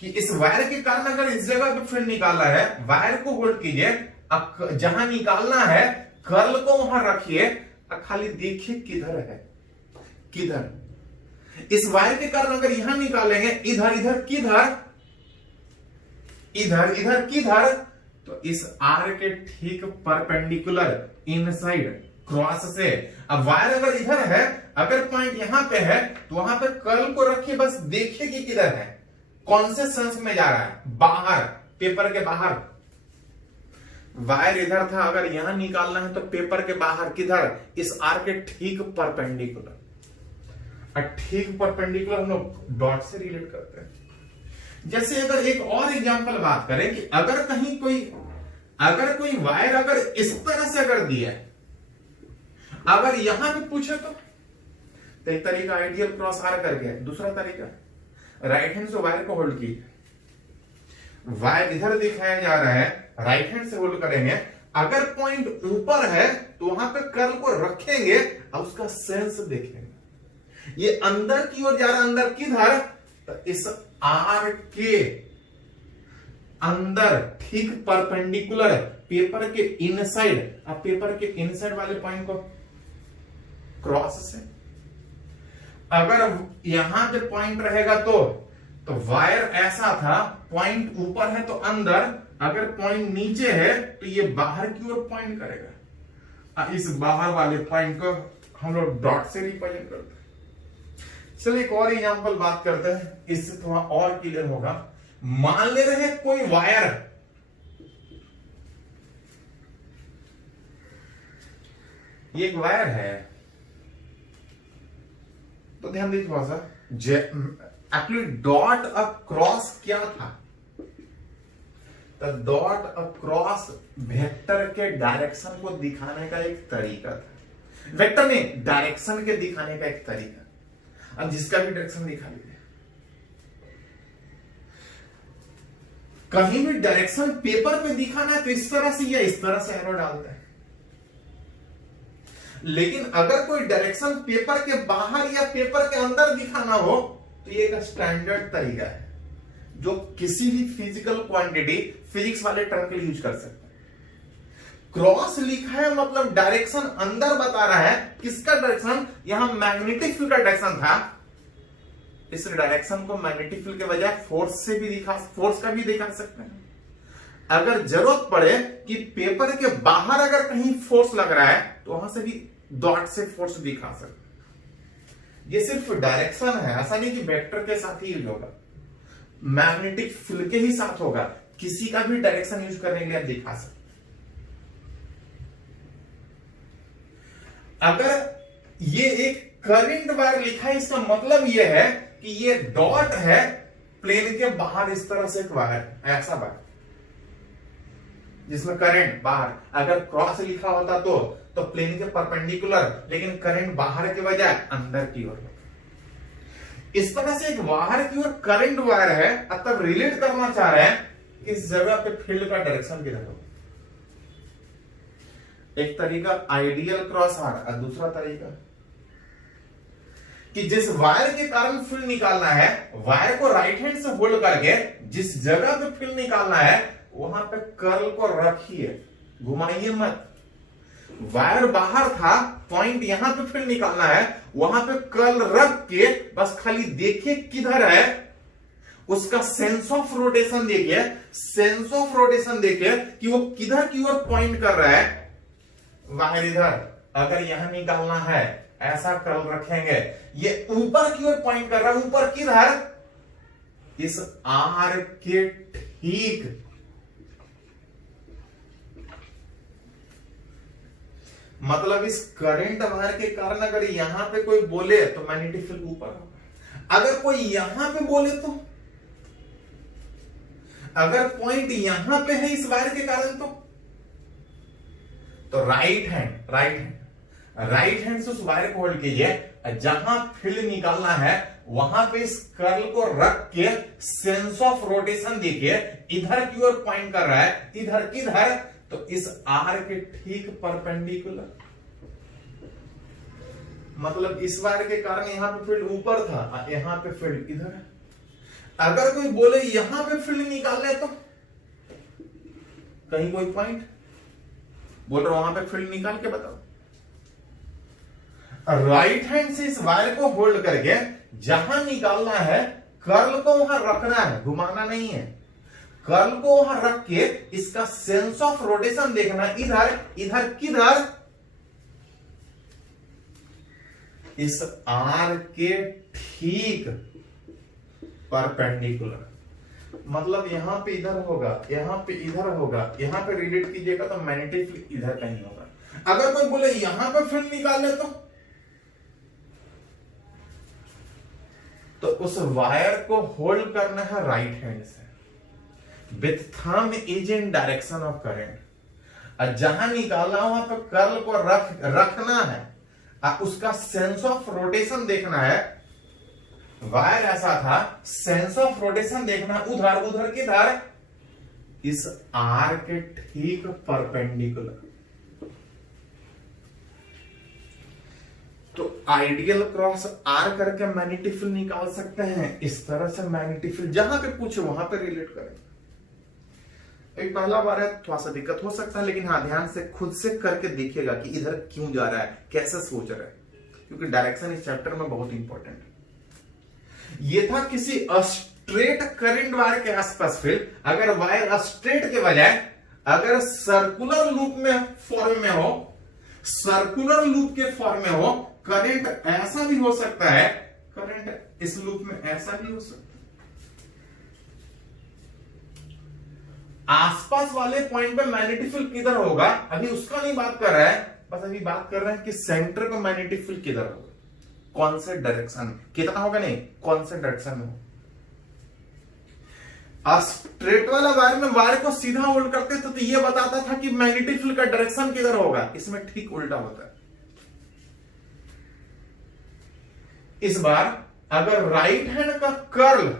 कि इस वायर के कारण अगर इस जगह पे फील्ड निकालना है, वायर को होल्ड कीजिए, जहां निकालना है कर्ल को वहां रखिए, खाली देखिए किधर है, किधर। इस वायर के कारण अगर यहां निकालेंगे इधर, इधर किधर, इधर इधर किधर, तो इस आर के ठीक परपेंडिकुलर इनसाइड क्रॉस से। अब वायर अगर इधर है, अगर पॉइंट यहां पे है तो वहां पे कर्ल को रखिए, बस देखिए कि किधर है, कौन से सेंस में जा रहा है, बाहर, पेपर के बाहर। वायर इधर था, अगर यहां निकालना है तो पेपर के बाहर किधर, इस आर के ठीक परपेंडिकुलर। ठीक परपेंडिकुलर हम लोग डॉट से रिलेट करते हैं। जैसे अगर एक और एग्जांपल बात करें कि अगर कहीं अगर कोई वायर अगर इस तरह से अगर दिया है, अगर यहां पे पूछे तो एक तरीका आइडियल क्रॉस आर करके है। दूसरा तरीका राइट हैंड से वायर को होल्ड की, वायर इधर दिखाया जा रहा है, राइट हैंड से होल्ड करेंगे, अगर पॉइंट ऊपर है तो वहां पे कर्ल को रखेंगे और उसका सेंस देखेंगे, ये अंदर की ओर जा रहा है, अंदर किधर, तो इस आर के अंदर ठीक परपेंडिकुलर पेपर के इनसाइड, अब पेपर के इनसाइड वाले पॉइंट को क्रॉस से। अगर यहां पे पॉइंट रहेगा तो वायर ऐसा था, पॉइंट ऊपर है तो अंदर, अगर पॉइंट नीचे है तो ये बाहर की ओर पॉइंट करेगा। इस बाहर वाले पॉइंट को हम लोग डॉट से रिप्रेजेंट करते हैं। चलिए एक और एग्जांपल बात करते हैं, इससे थोड़ा और क्लियर होगा। मान ले रहे हैं कोई वायर, ये एक वायर है, तो ध्यान दीजिए थोड़ा सा, एक्चुअली डॉट अक्रॉस क्या था, तो डॉट अक्रॉस वेक्टर के डायरेक्शन को दिखाने का एक तरीका था। वेक्टर में डायरेक्शन के दिखाने का एक तरीका। अब जिसका भी डायरेक्शन दिखा लीजिए, कहीं भी डायरेक्शन पेपर पे दिखाना है तो इस तरह से या इस तरह से एरो डालते हैं। लेकिन अगर कोई डायरेक्शन पेपर के बाहर या पेपर के अंदर दिखाना हो तो ये एक स्टैंडर्ड तरीका है जो किसी भी फिजिकल क्वांटिटी फिजिक्स वाले टर्म के लिए यूज कर सकते हैं। क्रॉस लिखा है मतलब डायरेक्शन अंदर बता रहा है, किसका डायरेक्शन, यहां मैग्नेटिक फील्ड का डायरेक्शन था, इस डायरेक्शन को मैग्नेटिक फील्ड के बजाय फोर्स का भी दिखा सकते हैं। अगर जरूरत पड़े कि पेपर के बाहर अगर कहीं फोर्स लग रहा है तो वहां से भी डॉट से फोर्स दिखा सकते हैं। ये सिर्फ डायरेक्शन है, ऐसा नहीं कि वेक्टर के साथ ही यूज होगा, मैग्नेटिक फील्ड के ही साथ होगा। किसी का भी डायरेक्शन यूज करने के लिए आप दिखा सकते। अगर ये एक करंट वायर लिखा है, इसका मतलब ये है कि ये डॉट है प्लेन के बाहर, इस तरह से एक वायर, ऐसा वायर जिसमें करंट बाहर। अगर क्रॉस लिखा होता तो प्लेन के परपेंडिकुलर, लेकिन करंट बाहर के बजाय अंदर की ओर। इस तरह से एक बाहर की ओर करंट वायर है, तब रिलेट करना चाह रहे हैं इस जगह पे फील्ड का डायरेक्शन किधर होगा। एक तरीका आइडियल क्रॉस आर, और दूसरा तरीका कि जिस वायर के कारण फील्ड निकालना है, वायर को राइट हैंड से होल्ड करके जिस जगह पे फील्ड निकालना है वहां पे कर्ल को रखिए, घुमाइए मत। वायर बाहर था, पॉइंट यहां पे फील्ड निकालना है, वहां पे कर्ल रख के बस खाली देखिए किधर है, उसका सेंस ऑफ रोटेशन देखिए, सेंस ऑफ रोटेशन देखिए कि वो किधर की ओर पॉइंट कर रहा है। वायर इधर, अगर यहां निकालना है ऐसा कर्ल रखेंगे, ये ऊपर की ओर पॉइंट कर रहा है, ऊपर किधर, इस आर के ठीक। मतलब इस करंट वायर के कारण अगर यहां पे कोई बोले तो मैग्नेटिक फील्ड ऊपर होगा, अगर कोई यहां पे बोले तो, अगर पॉइंट यहां पे है इस वायर के कारण तो राइट हैंड से उस वायर को होल्ड कीजिए, जहां फील्ड निकालना है वहां पे इस कर्ल को रख के सेंस ऑफ रोटेशन देखिए, इधर की ओर पॉइंट कर रहा है, इधर किधर, तो इस आर के ठीक परपेंडिकुलर। मतलब इस वायर के कारण यहां पे फील्ड ऊपर था, यहां पे फील्ड इधर है। अगर कोई बोले यहां पे फील्ड निकालने तो कहीं कोई पॉइंट बोल रहा वहां पे फील्ड निकाल के बताओ। राइट हैंड से इस वायर को होल्ड करके जहां निकालना है कर्ल को वहां रखना है, घुमाना नहीं है। कर्ल को वहां रख के इसका सेंस ऑफ रोटेशन देखना, इधर इधर किधर, इस आर के ठीक परपेंडिकुलर। मतलब यहां पे इधर होगा, यहां पे इधर होगा, यहां पे रिलेट कीजिएगा तो मैग्नेटिक फील्ड इधर कहीं होगा। अगर कोई बोले यहां पे फील्ड निकाल ले तो उस वायर को होल्ड करना है राइट हैंड से, with thumb is in direction of current, और जहां निकालना वहां पर कर्ल को रखना है, उसका सेंस ऑफ रोटेशन देखना है। वायर ऐसा था, सेंस ऑफ रोटेशन देखना उधर, उधर किधर, इस आर के ठीक परपेंडिकुलर। तो आइडियल क्रॉस आर करके मैग्नेटिक फील्ड निकाल सकते हैं। इस तरह से मैग्नेटिक फील्ड जहां पे पूछे वहां पे रिलेट करें। एक पहला बार है, थोड़ा सा दिक्कत हो सकता है, लेकिन हाँ ध्यान से खुद से करके देखिएगा कि इधर क्यों जा रहा है, कैसे सोच रहा है, क्योंकि डायरेक्शन इस चैप्टर में बहुत इंपॉर्टेंट है। ये था किसी स्ट्रेट करंट वायर के आसपास फील्ड। अगर वायर स्ट्रेट के बजाय अगर सर्कुलर लूप में फॉर्म में हो, सर्कुलर लूप के फॉर्म में हो, करंट ऐसा भी हो सकता है, करंट इस लूप में ऐसा भी हो सकता है। आसपास वाले पॉइंट पे मैग्नेटिक फील्ड किधर होगा अभी उसका नहीं बात कर रहा है, बस अभी बात कर रहे हैं कि सेंटर का मैग्नेटिक फील्ड किधर होगा, कौन से डायरेक्शन में, कितना होगा नहीं, कौन से डायरेक्शन में हो। स्ट्रेट वाला वायर में वायर को सीधा होल्ड करते थे तो ये बताता था कि मैग्नेटिक फील्ड का डायरेक्शन किधर होगा, इसमें ठीक उल्टा होता है। इस बार अगर राइट हैंड का कर्ल,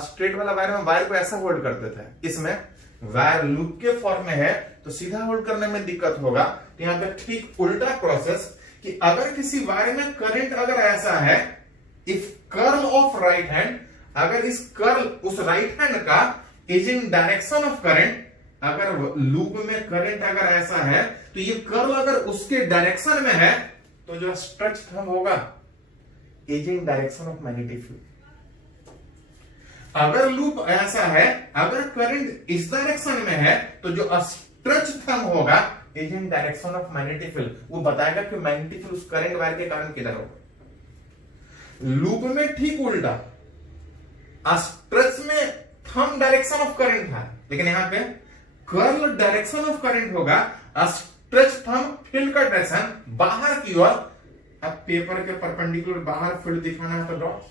स्ट्रेट वाला वायर में वायर को ऐसा होल्ड करते थे, इसमें वायर लूप के फॉर्म में है तो सीधा होल्ड करने में दिक्कत होगा। तो यहां पे ठीक उल्टा प्रोसेस कि अगर किसी वायर में करंट अगर ऐसा है, if curl of right hand, अगर इस कर्ल उस राइट हैंड का is in direction of current, अगर लूप में करंट अगर ऐसा है तो ये कर्ल अगर उसके डायरेक्शन में है तो जो स्ट्रेच थंब होगा is in direction of magnetic field. अगर लूप ऐसा है, अगर करंट इस डायरेक्शन में है तो जो स्ट्रेच थंब होगा is in direction of magnetic field, वो बताएगा कि मैग्नेटिक फील्ड उस करंट वायर के कारण किधर होगा। लूप में ठीक उल्टा, स्ट्रेच में थंब डायरेक्शन ऑफ करंट था, लेकिन यहां पे कर्ल डायरेक्शन ऑफ करंट होगा, स्ट्रेच थंब फील्ड का डायरेक्शन बाहर की ओर। अब पेपर के परपेंडिकुलर बाहर फील्ड दिखाना है तो डॉट।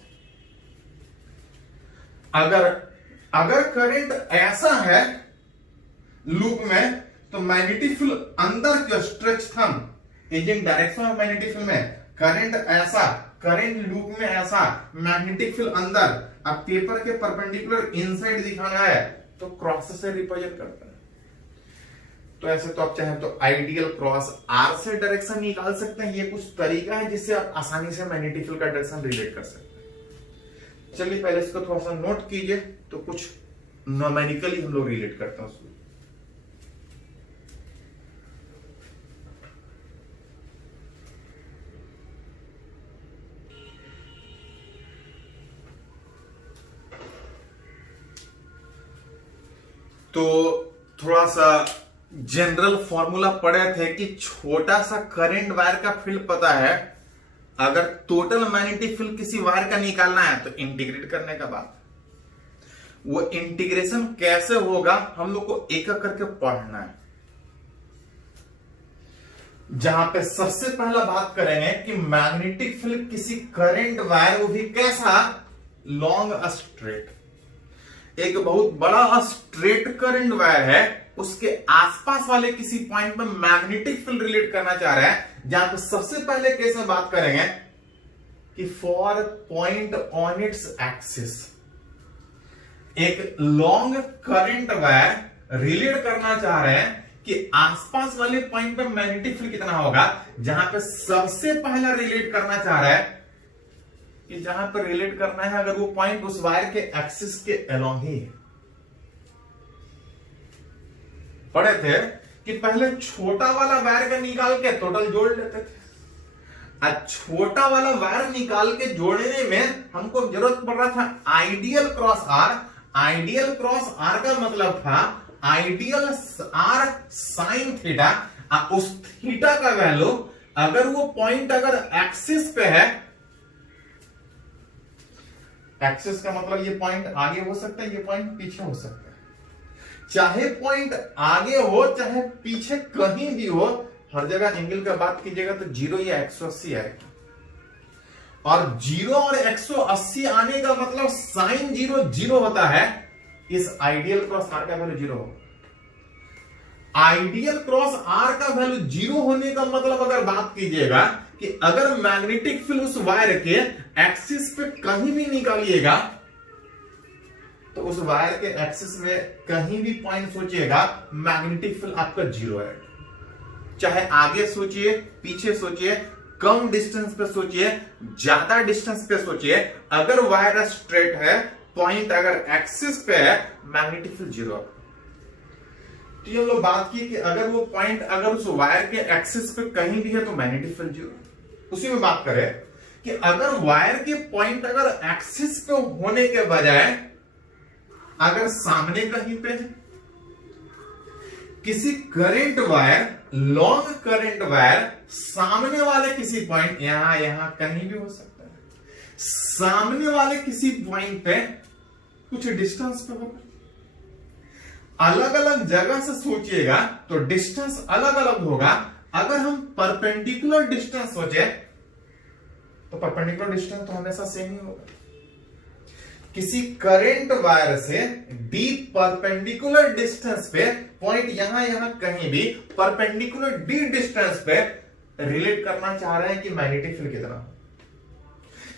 अगर करंट ऐसा है लूप में तो मैग्नेटिक फील्ड अंदर की stretch thumb is in direction of magnetic field में, करंट ऐसा, करंट लूप में ऐसा, मैग्नेटिक फील्ड अंदर। अब पेपर के परपेंडिकुलर इनसाइड दिखाना है तो क्रॉस से रिप्रेजेंट करता है। तो ऐसे तो आप चाहें तो आइडियल क्रॉस आर से डायरेक्शन निकाल सकते हैं। ये कुछ तरीका है जिससे आप आसानी से मैग्नेटिक फील्ड का डायरेक्शन रिलेट कर सकते हैं। चलिए पहले इसको थोड़ा सा नोट कीजिए, तो कुछ न्यूमेरिकली हम लोग रिलेट करते हैं उसको। तो थोड़ा सा जनरल फॉर्मूला पढ़े थे कि छोटा सा करंट वायर का फील्ड पता है, अगर टोटल मैग्नेटिक फील्ड किसी वायर का निकालना है तो इंटीग्रेट करने का बात। वो इंटीग्रेशन कैसे होगा हम लोग को एक एक करके पढ़ना है। जहां पे सबसे पहला बात करेंगे कि मैग्नेटिक फील्ड किसी करंट वायर, वो भी कैसा, लॉन्ग स्ट्रेट, एक बहुत बड़ा स्ट्रेट करंट वायर है, उसके आसपास वाले किसी पॉइंट में मैग्नेटिक फील्ड रिलेट करना चाह रहा है। जहां पे सबसे पहले केस में बात करेंगे कि for point on its axis, एक लॉन्ग करंट वायर रिलेट करना चाह रहे हैं कि आसपास वाले पॉइंट पे मैग्नेटिक फील्ड कितना होगा। जहां पे सबसे पहला रिलेट करना चाह रहा है कि जहां पर रिलेट करना है, अगर वो पॉइंट उस वायर के एक्सिस के अलोंग ही है। पढ़े थे कि पहले छोटा वाला वायर का निकाल के टोटल जोड़ लेते थे। छोटा वाला वायर निकाल के जोड़ने में हमको जरूरत पड़ रहा था ideal cross r. Ideal cross r का मतलब था आइडियल आर साइन थीटा। उस थीटा का वैल्यू, अगर वो पॉइंट अगर एक्सिस पे है, एक्सिस का मतलब ये पॉइंट आगे हो सकता है, ये पॉइंट पीछे हो सकता है। चाहे पॉइंट आगे हो चाहे पीछे कहीं भी हो, हर जगह एंगल का बात कीजिएगा तो 0 या 180 आएगा। और 0 और 180 आने का मतलब साइन 0 0 होता है। इस आइडियल क्रॉस आर का वैल्यू 0 होगा। आइडियल क्रॉस आर का वैल्यू 0 होने का मतलब अगर बात कीजिएगा कि अगर मैग्नेटिक फील्ड उस वायर के एक्सिस पे कहीं भी निकालिएगा तो उस वायर के एक्सिस में कहीं भी पॉइंट सोचिएगा, मैग्नेटिक फील्ड आपका 0 है। चाहे आगे सोचिए, पीछे सोचिए, कम डिस्टेंस पे सोचिए, ज्यादा डिस्टेंस पे सोचिए, अगर वायर स्ट्रेट है, पॉइंट अगर एक्सिस पे है, मैग्नेटिक फील्ड 0 है। तो ये हम लोग बात की कि अगर वो पॉइंट अगर उस वायर के एक्सिस पे कहीं भी है तो मैग्नेटिक फील्ड 0 है। उसी में बात करें कि अगर वायर के पॉइंट अगर एक्सिस पे होने के बजाय अगर सामने कहीं पे है, किसी current wire, long current wire सामने वाले किसी पॉइंट, यहां कहीं भी हो सकता है, सामने वाले किसी पॉइंट पे कुछ डिस्टेंस पे होगा। अलग अलग जगह से सोचिएगा तो डिस्टेंस अलग अलग होगा। अगर हम परपेंडिकुलर डिस्टेंस सोचे तो परपेंडिकुलर डिस्टेंस तो हमेशा सेम ही होगा। किसी करंट वायर से डी परपेंडिकुलर डिस्टेंस पे पॉइंट यहां कहीं भी परपेंडिकुलर डी डिस्टेंस पे रिलेट करना चाह रहे हैं कि मैग्नेटिक फील्ड कितना,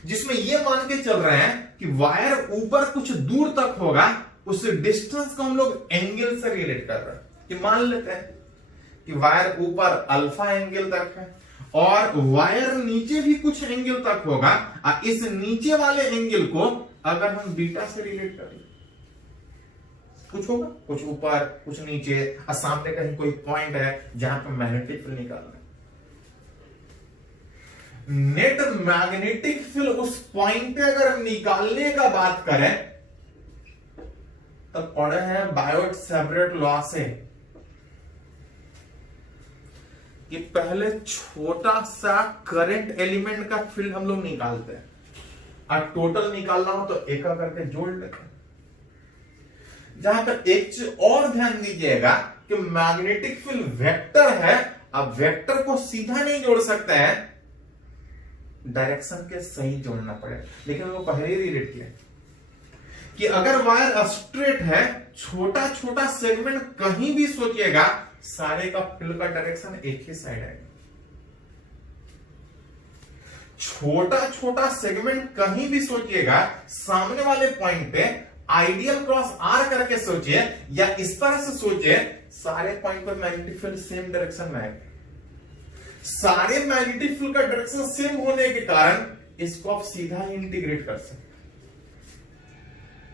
जिसमें ये मान के चल रहे हैं कि वायर ऊपर कुछ दूर तक होगा, उस डिस्टेंस को हम लोग एंगल से रिलेट कर रहे हैं। कि मान लेते हैं कि वायर ऊपर अल्फा एंगल तक है और वायर नीचे भी कुछ एंगल तक होगा। इस नीचे वाले एंगल को अगर हम बीटा से रिलेट कर ले, कुछ होगा, कुछ ऊपर कुछ नीचे, और सामने कहीं कोई पॉइंट है जहां पर मैग्नेटिक फील्ड निकालना है। नेट मैग्नेटिक फील्ड उस पॉइंट पे अगर निकालने का बात करें तब पढ़े हैं बायोट-सैवर्ट लॉ से कि पहले छोटा सा करंट एलिमेंट का फील्ड हम लोग निकालते हैं। और टोटल निकालना हो तो एक करके जोड़ लेते हैं। जहां पर एक चीज और ध्यान दीजिएगा कि मैग्नेटिक फील्ड वेक्टर है, अब वेक्टर को सीधा नहीं जोड़ सकते हैं, डायरेक्शन के सही जोड़ना पड़ेगा। लेकिन वो पहले ही रिलेट किया कि अगर वायर स्ट्रेट है, छोटा छोटा सेगमेंट कहीं भी सोचिएगा, सारे का फील्ड का डायरेक्शन एक ही साइड है। छोटा छोटा सेगमेंट कहीं भी सोचिएगा, सामने वाले पॉइंट पे आइडियल क्रॉस आर करके सोचिए या इस तरह से सोचिए, सारे पॉइंट पर मैग्नेटिक फील्ड सेम डायरेक्शन में आएगा। सारे मैग्नेटिक फील्ड का डायरेक्शन सेम होने के कारण इसको आप सीधा ही इंटीग्रेट कर सकते।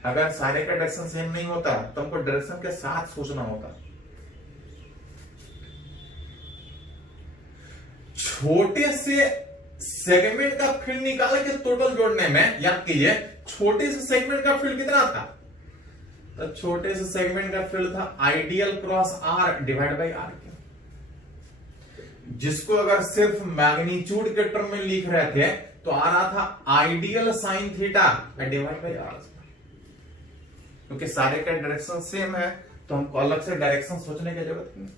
अगर सारे का डायरेक्शन सेम नहीं होता तो हमको डायरेक्शन के साथ सोचना होता। छोटे से सेगमेंट का फील्ड निकाल के टोटल जोड़ने में, याद कीजिए, छोटे से सेगमेंट का फील्ड कितना था? तो छोटे से सेगमेंट का फील्ड था ideal cross r divide by r, जिसको अगर सिर्फ मैग्नीट्यूड के टर्म में लिख रहे थे तो आ रहा था ideal sine theta divide by r. क्योंकि सारे का डायरेक्शन सेम है तो हमको अलग से डायरेक्शन सोचने की जरूरत नहीं।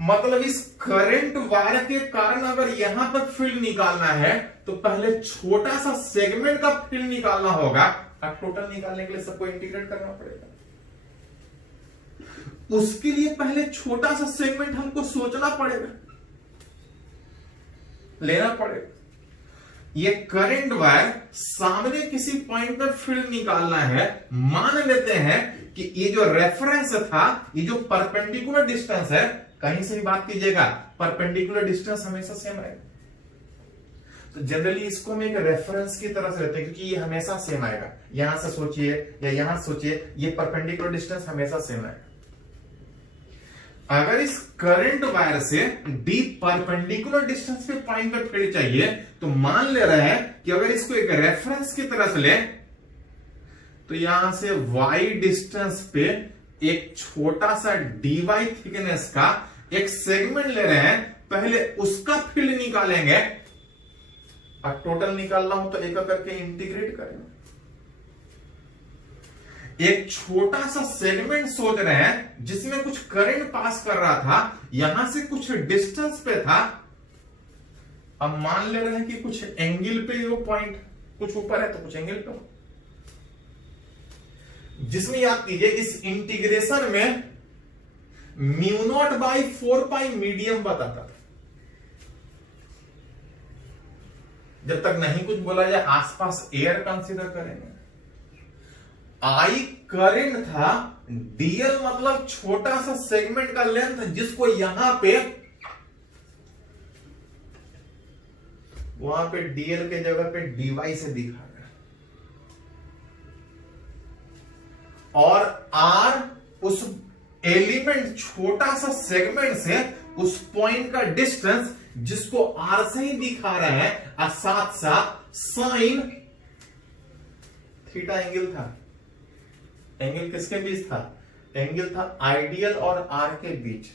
मतलब इस करंट वायर के कारण अगर यहां पर फील्ड निकालना है तो पहले छोटा सा सेगमेंट का फील्ड निकालना होगा और टोटल निकालने के लिए सबको इंटीग्रेट करना पड़ेगा। उसके लिए पहले छोटा सा सेगमेंट हमको सोचना पड़ेगा, लेना पड़ेगा। ये करंट वायर सामने किसी पॉइंट पर फील्ड निकालना है, मान लेते हैं कि ये जो रेफरेंस था, ये जो परपेंडिकुलर डिस्टेंस है, कहीं से भी बात कीजिएगा परपेंडिकुलर डिस्टेंस हमेशा सेम रहेगा। तो जनरली इसको हम एक रेफरेंस की तरह से लेते हैं क्योंकि ये हमेशा सेम आएगा। यहां से सोचिए या यहां सोचिए, ये परपेंडिकुलर डिस्टेंस हमेशा सेम आएगा। अगर इस करंट वायर से डी परपेंडिकुलर डिस्टेंस पे पॉइंट पे फील्ड चाहिए तो मान ले रहे हैं कि अगर इसको एक रेफरेंस की तरह से ले तो यहां से y डिस्टेंस पे एक छोटा सा dy थिकनेस का एक सेगमेंट ले रहे हैं, पहले उसका फील्ड निकालेंगे और टोटल निकालना हो तो एक करके इंटीग्रेट करेंगे। एक छोटा सा सेगमेंट सोच रहे हैं जिसमें कुछ करंट पास कर रहा था, यहां से कुछ डिस्टेंस पे था, अब मान ले रहे हैं कि कुछ एंगल पे वो पॉइंट कुछ ऊपर है तो कुछ एंगल पे, जिसमें याद कीजिए इस इंटीग्रेशन में mu naught by 4 pi medium बताता था। जब तक नहीं कुछ बोला जाए आसपास एयर कंसीडर करेंगे। आई करंट था, डीएल मतलब छोटा सा सेगमेंट का लेंथ जिसको यहां पे, वहां पे डीएल के जगह पे डीवाई से दिखा गया, और आर उस एलिमेंट छोटा सा सेगमेंट से उस पॉइंट का डिस्टेंस जिसको आर से ही दिखा रहे हैं, और साथ साथ साइन थीटा एंगल था। एंगल किसके बीच था? एंगल था आइडियल और आर के बीच।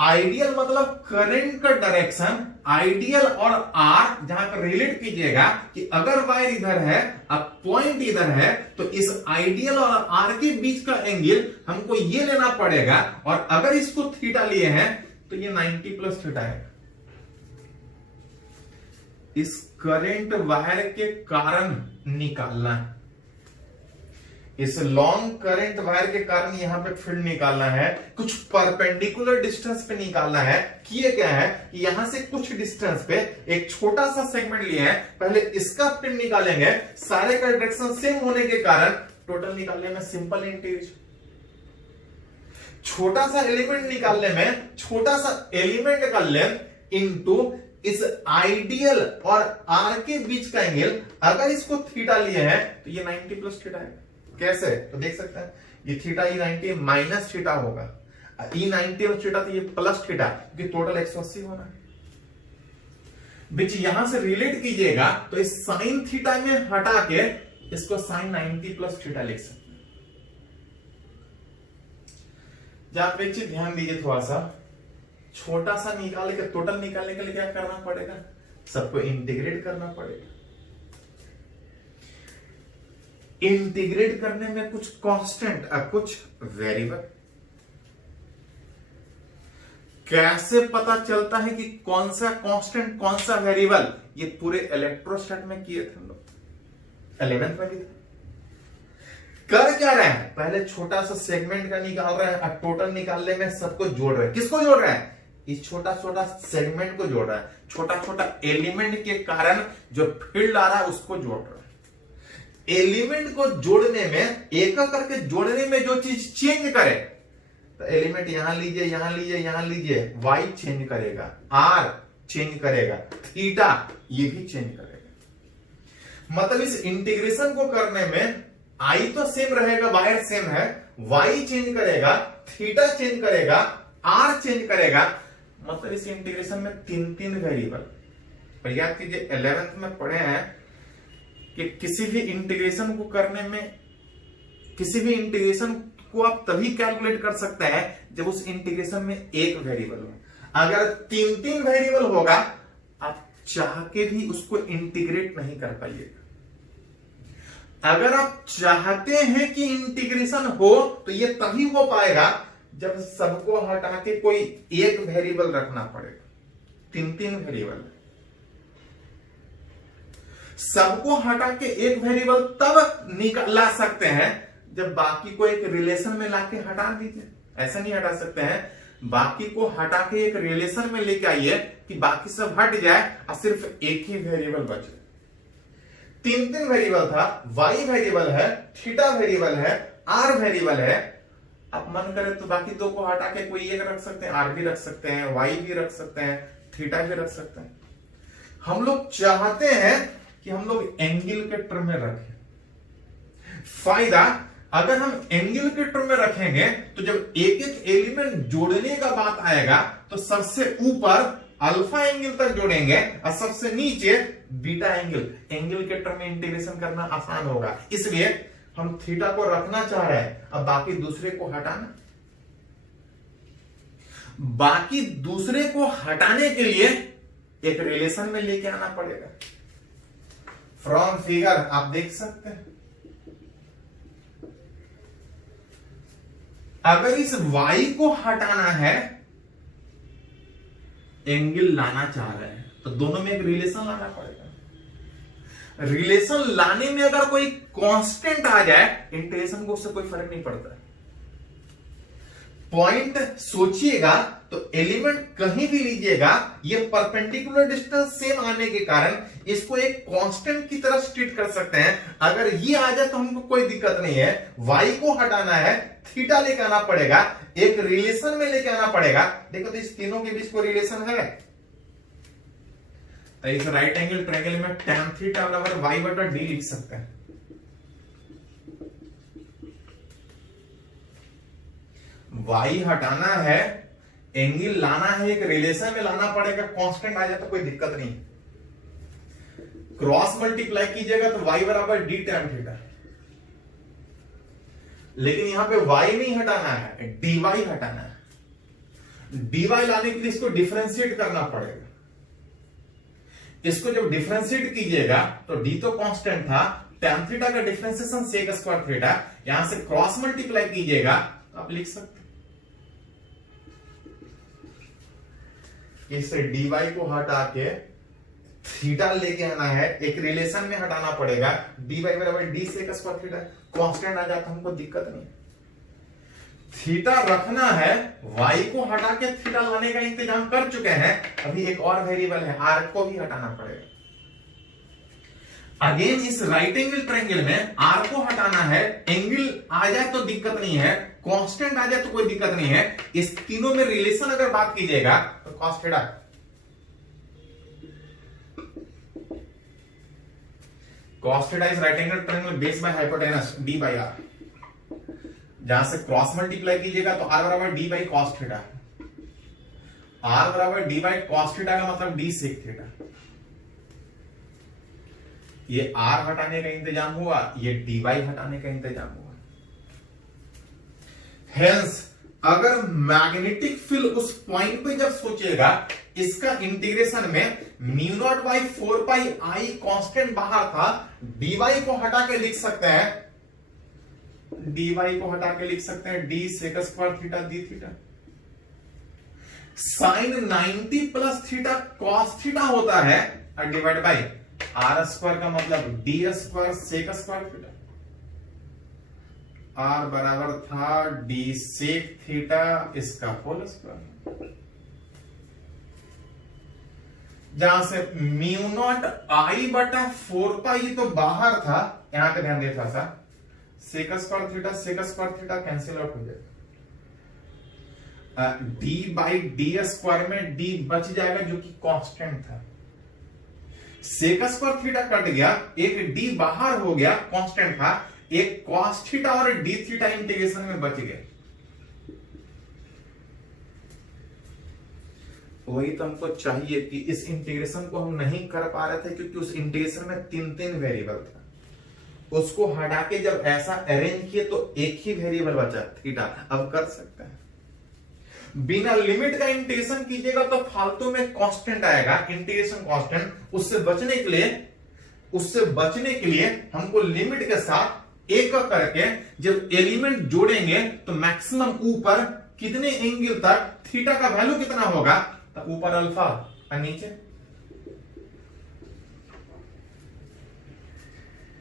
आइडियल मतलब करंट का डायरेक्शन, आइडियल और आर जहां पर रिलेट कीजिएगा कि अगर वायर इधर है अब पॉइंट इधर है तो इस आइडियल और आर के बीच का एंगल हमको ये लेना पड़ेगा, और अगर इसको थीटा लिए हैं तो ये 90 प्लस थीटा है। इस करंट वायर के कारण निकालना है, इस लॉन्ग करंट वायर के कारण यहां पे फील्ड निकालना है, कुछ परपेंडिकुलर डिस्टेंस पे निकालना है। किए क्या है कि यहां से कुछ डिस्टेंस पे एक छोटा सा सेगमेंट लिए हैं, पहले इसका फील्ड निकालेंगे, सारे का डायरेक्शन सेम होने के कारण टोटल निकालने में सिंपल इंटीग्रेशन। छोटा सा एलिमेंट निकालने में छोटा सा एलिमेंट का लेंथ इनटू इस आइडियल और आर के बीच का एंगल, अगर इसको थीटा लिए हैं तो ये 90 प्लस थीटा है। कैसे? तो देख सकते हैं ये थीटा ई 90 माइनस थीटा होगा, ई 90 और थीटा तो ये प्लस थीटा, क्योंकि टोटल 180 होना है। बीच यहां से रिलेट कीजिएगा तो इस साइन थीटा में हटा के इसको साइन 90 प्लस थीटा लिख सकते हैं। जहां पे ध्यान दीजिए, थोड़ा सा छोटा सा निकाल के टोटल निकालने के लिए क्या करना पड़ेगा? सबको इंटीग्रेट करना पड़ेगा। इंटीग्रेट करने में कुछ कांस्टेंट और कुछ वेरिएबल। कैसे पता चलता है कि कौन सा कांस्टेंट कौन सा वेरिएबल? ये पूरे इलेक्ट्रोस्टैट में किए थे हम लोग, 11th में भी थे। कर क्या रहे हैं? पहले छोटा सा सेगमेंट का निकाल रहे हैं और टोटल निकालने में सबको जोड़ रहे हैं। किसको जोड़ रहे हैं? इस छोटा छोटा सेगमेंट को जोड़ रहा है। छोटा छोटा एलिमेंट के कारण जो फील्ड आ रहा है उसको जोड़ रहा है। एलिमेंट को जोड़ने में, एक करके जोड़ने में जो चीज चेंज करे, तो एलिमेंट यहां लीजिए, यहां लीजिए, यहां लीजिए, वाई चेंज करेगा, आर चेंज करेगा, थीटा ये भी चेंज करेगा। मतलब इस इंटीग्रेशन को करने में आई तो सेम रहेगा, वायर सेम है, वाई चेंज करेगा, थीटा चेंज करेगा, आर चेंज करेगा। मतलब इस इंटीग्रेशन में तीन तीन वेरिएबल। और याद कीजिए 11th में पढ़े हैं कि किसी भी इंटीग्रेशन को करने में, किसी भी इंटीग्रेशन को आप तभी कैलकुलेट कर सकते हैं जब उस इंटीग्रेशन में एक वेरिएबल हो। अगर तीन तीन वेरिएबल होगा, आप चाह के भी उसको इंटीग्रेट नहीं कर पाइएगा। अगर आप चाहते हैं कि इंटीग्रेशन हो तो ये तभी हो पाएगा जब सबको हटा के कोई एक वेरिएबल रखना पड़ेगा। तीन तीन वेरिएबल, सबको हटा के एक वेरिएबल तब ला सकते हैं जब बाकी को एक रिलेशन में लाके हटा दीजिए। ऐसा नहीं हटा सकते हैं। बाकी को हटा के एक रिलेशन में लेके आइए कि बाकी सब हट जाए और सिर्फ एक ही वेरिएबल बचे। तीन तीन वेरिएबल था, वाई वेरिएबल है, थीटा वेरिएबल है, आर वेरिएबल है। आप मन करे तो बाकी दो को हटा के कोई एक रख सकते हैं, आर भी रख सकते हैं, वाई भी रख सकते हैं, थीटा भी रख सकते हैं। हम लोग चाहते हैं कि हम लोग एंगल के टर्म में रखें। फायदा, अगर हम एंगल के टर्म में रखेंगे तो जब एक एक एलिमेंट जोड़ने का बात आएगा तो सबसे ऊपर अल्फा एंगल तक जोड़ेंगे और सबसे नीचे बीटा एंगल। एंगल के टर्म में इंटीग्रेशन करना आसान होगा, इसलिए हम थीटा को रखना चाह रहे हैं। अब बाकी दूसरे को हटाना, बाकी दूसरे को हटाने के लिए एक रिलेशन में लेके आना पड़ेगा। फ्रॉम फिगर आप देख सकते हैं, अगर इस y को हटाना है, एंगल लाना चाह रहे हैं, तो दोनों में एक रिलेशन लाना पड़ेगा। रिलेशन लाने में अगर कोई कांस्टेंट आ जाए, इंटीग्रेशन को उससे कोई फर्क नहीं पड़ता है। पॉइंट सोचिएगा तो एलिमेंट कहीं भी लीजिएगा, ये परपेंडिकुलर डिस्टेंस सेम आने के कारण इसको एक कांस्टेंट की तरह ट्रीट कर सकते हैं। अगर ये आ जाए तो हमको कोई दिक्कत नहीं है। y को हटाना है, थीटा लेके आना पड़ेगा, एक रिलेशन में लेके आना पड़ेगा। देखो तो इस तीनों के बीच कोई रिलेशन है। तो इस राइट एंगल ट्रायंगल में tan थीटा बराबर y बटा d लिख सकते हैं। y हटाना है, एंगल लाना है, एक रिलेशन में लाना पड़ेगा, कांस्टेंट आ जाए तो कोई दिक्कत नहीं। क्रॉस मल्टीप्लाई कीजिएगा तो y बराबर d tan थीटा। लेकिन यहां पे y नहीं हटाना है, dy हटाना है। dy लाने के लिए इसको डिफरेंशिएट करना पड़ेगा। इसको जब डिफरेंशिएट कीजिएगा तो d तो कांस्टेंट था, tan थीटा का डिफरेंशिएशन sec स्क्वायर थीटा, यहां से क्रॉस मल्टीप्लाई कीजिएगा तो आप लिख सकते हैं इस dy को हटा के थीटा लेके आना है, एक रिलेशन में हटाना पड़ेगा। dy बराबर d sec square theta, constant आ जाता हमको दिक्कत नहीं। थीटा रखना है, y को हटा के थीटा लाने का इंतजाम कर चुके हैं। अभी एक और वेरिएबल है, r को भी हटाना पड़ेगा। अगेन इस राइट एंगल ट्रायंगल में r को हटाना है, एंगल आ जाए तो दिक्कत नहीं है, कांस्टेंट आ जाए तो कोई दिक्कत नहीं है। इस तीनों में रिलेशन अगर बात कीजिएगा तो cos theta, cos theta is right angle triangle base by hypotenuse d by r। जहां से क्रॉस मल्टीप्लाई कीजिएगा तो r बराबर d by cos theta, r बराबर d बाई cos थीटा का मतलब d sec थीटा। ये r हटाने का इंतजाम हुआ, ये dy हटाने का इंतजाम हुआ। हेंस अगर मैग्नेटिक फील्ड उस पॉइंट पे जब सोचेगा, इसका इंटीग्रेशन में mu naught by 4 pi I constant बाहर था, dy को हटा के लिख सकते हैं, dy को हटा के लिख सकते हैं d sec square theta d theta, sine 90 plus theta cos theta होता है और डिवाइड बाई आर स्क्वायर का मतलब d square sec square theta, r बराबर था डी सेक थीटा इसका होल स्क्वायर, जहां से म्यू नॉट आई बटा 4 पाई तो बाहर था, यहां पे ध्यान देता था, sec square theta cancel out हो जाएगा, डी बाई डी स्क्वायर में डी बच जाएगा जो कि कांस्टेंट था, सेक स्क्वायर थीटा कट गया, एक डी बाहर हो गया कांस्टेंट था, एक कॉस थीटा और डी थीटा इंटीग्रेशन में बच गए। वही तो हमको चाहिए कि इस इंटीग्रेशन को हम नहीं कर पा रहे थे क्योंकि उस इंटीग्रेशन में 3 वेरिएबल था, उसको हटा के जब ऐसा अरेंज किए तो एक ही वेरिएबल बचा थीटा, अब कर सकते हैं। बिना लिमिट का इंटीग्रेशन कीजिएगा तो फालतू में कांस्टेंट आएगा, इंटीग्रेशन कांस्टेंट, उससे बचने के लिए हमको लिमिट के साथ एक करके जब एलिमेंट जोड़ेंगे तो मैक्सिमम ऊपर कितने एंगल तक थीटा का वैल्यू कितना होगा, तो ऊपर अल्फा और नीचे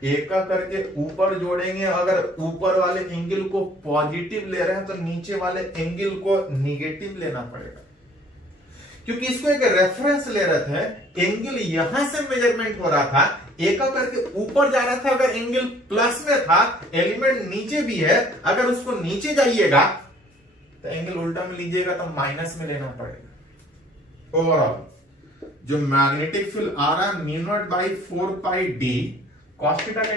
एक करके ऊपर जोड़ेंगे, अगर ऊपर वाले एंगल को पॉजिटिव ले रहे हैं तो नीचे वाले एंगल को निगेटिव लेना पड़ेगा, क्योंकि इसको एक रेफरेंस ले रहे थे, एंगल यहां से मेजरमेंट हो रहा था, एक करके ऊपर जा रहा था, अगर एंगल प्लस में था, एलिमेंट नीचे भी है, अगर उसको नीचे जाइएगा तो एंगल उल्टा में लीजिएगा तो माइनस में लेना पड़ेगा। ओवरऑल जो मैग्नेटिक फील्ड आ रहा है mu naught by 4 pi D cos theta का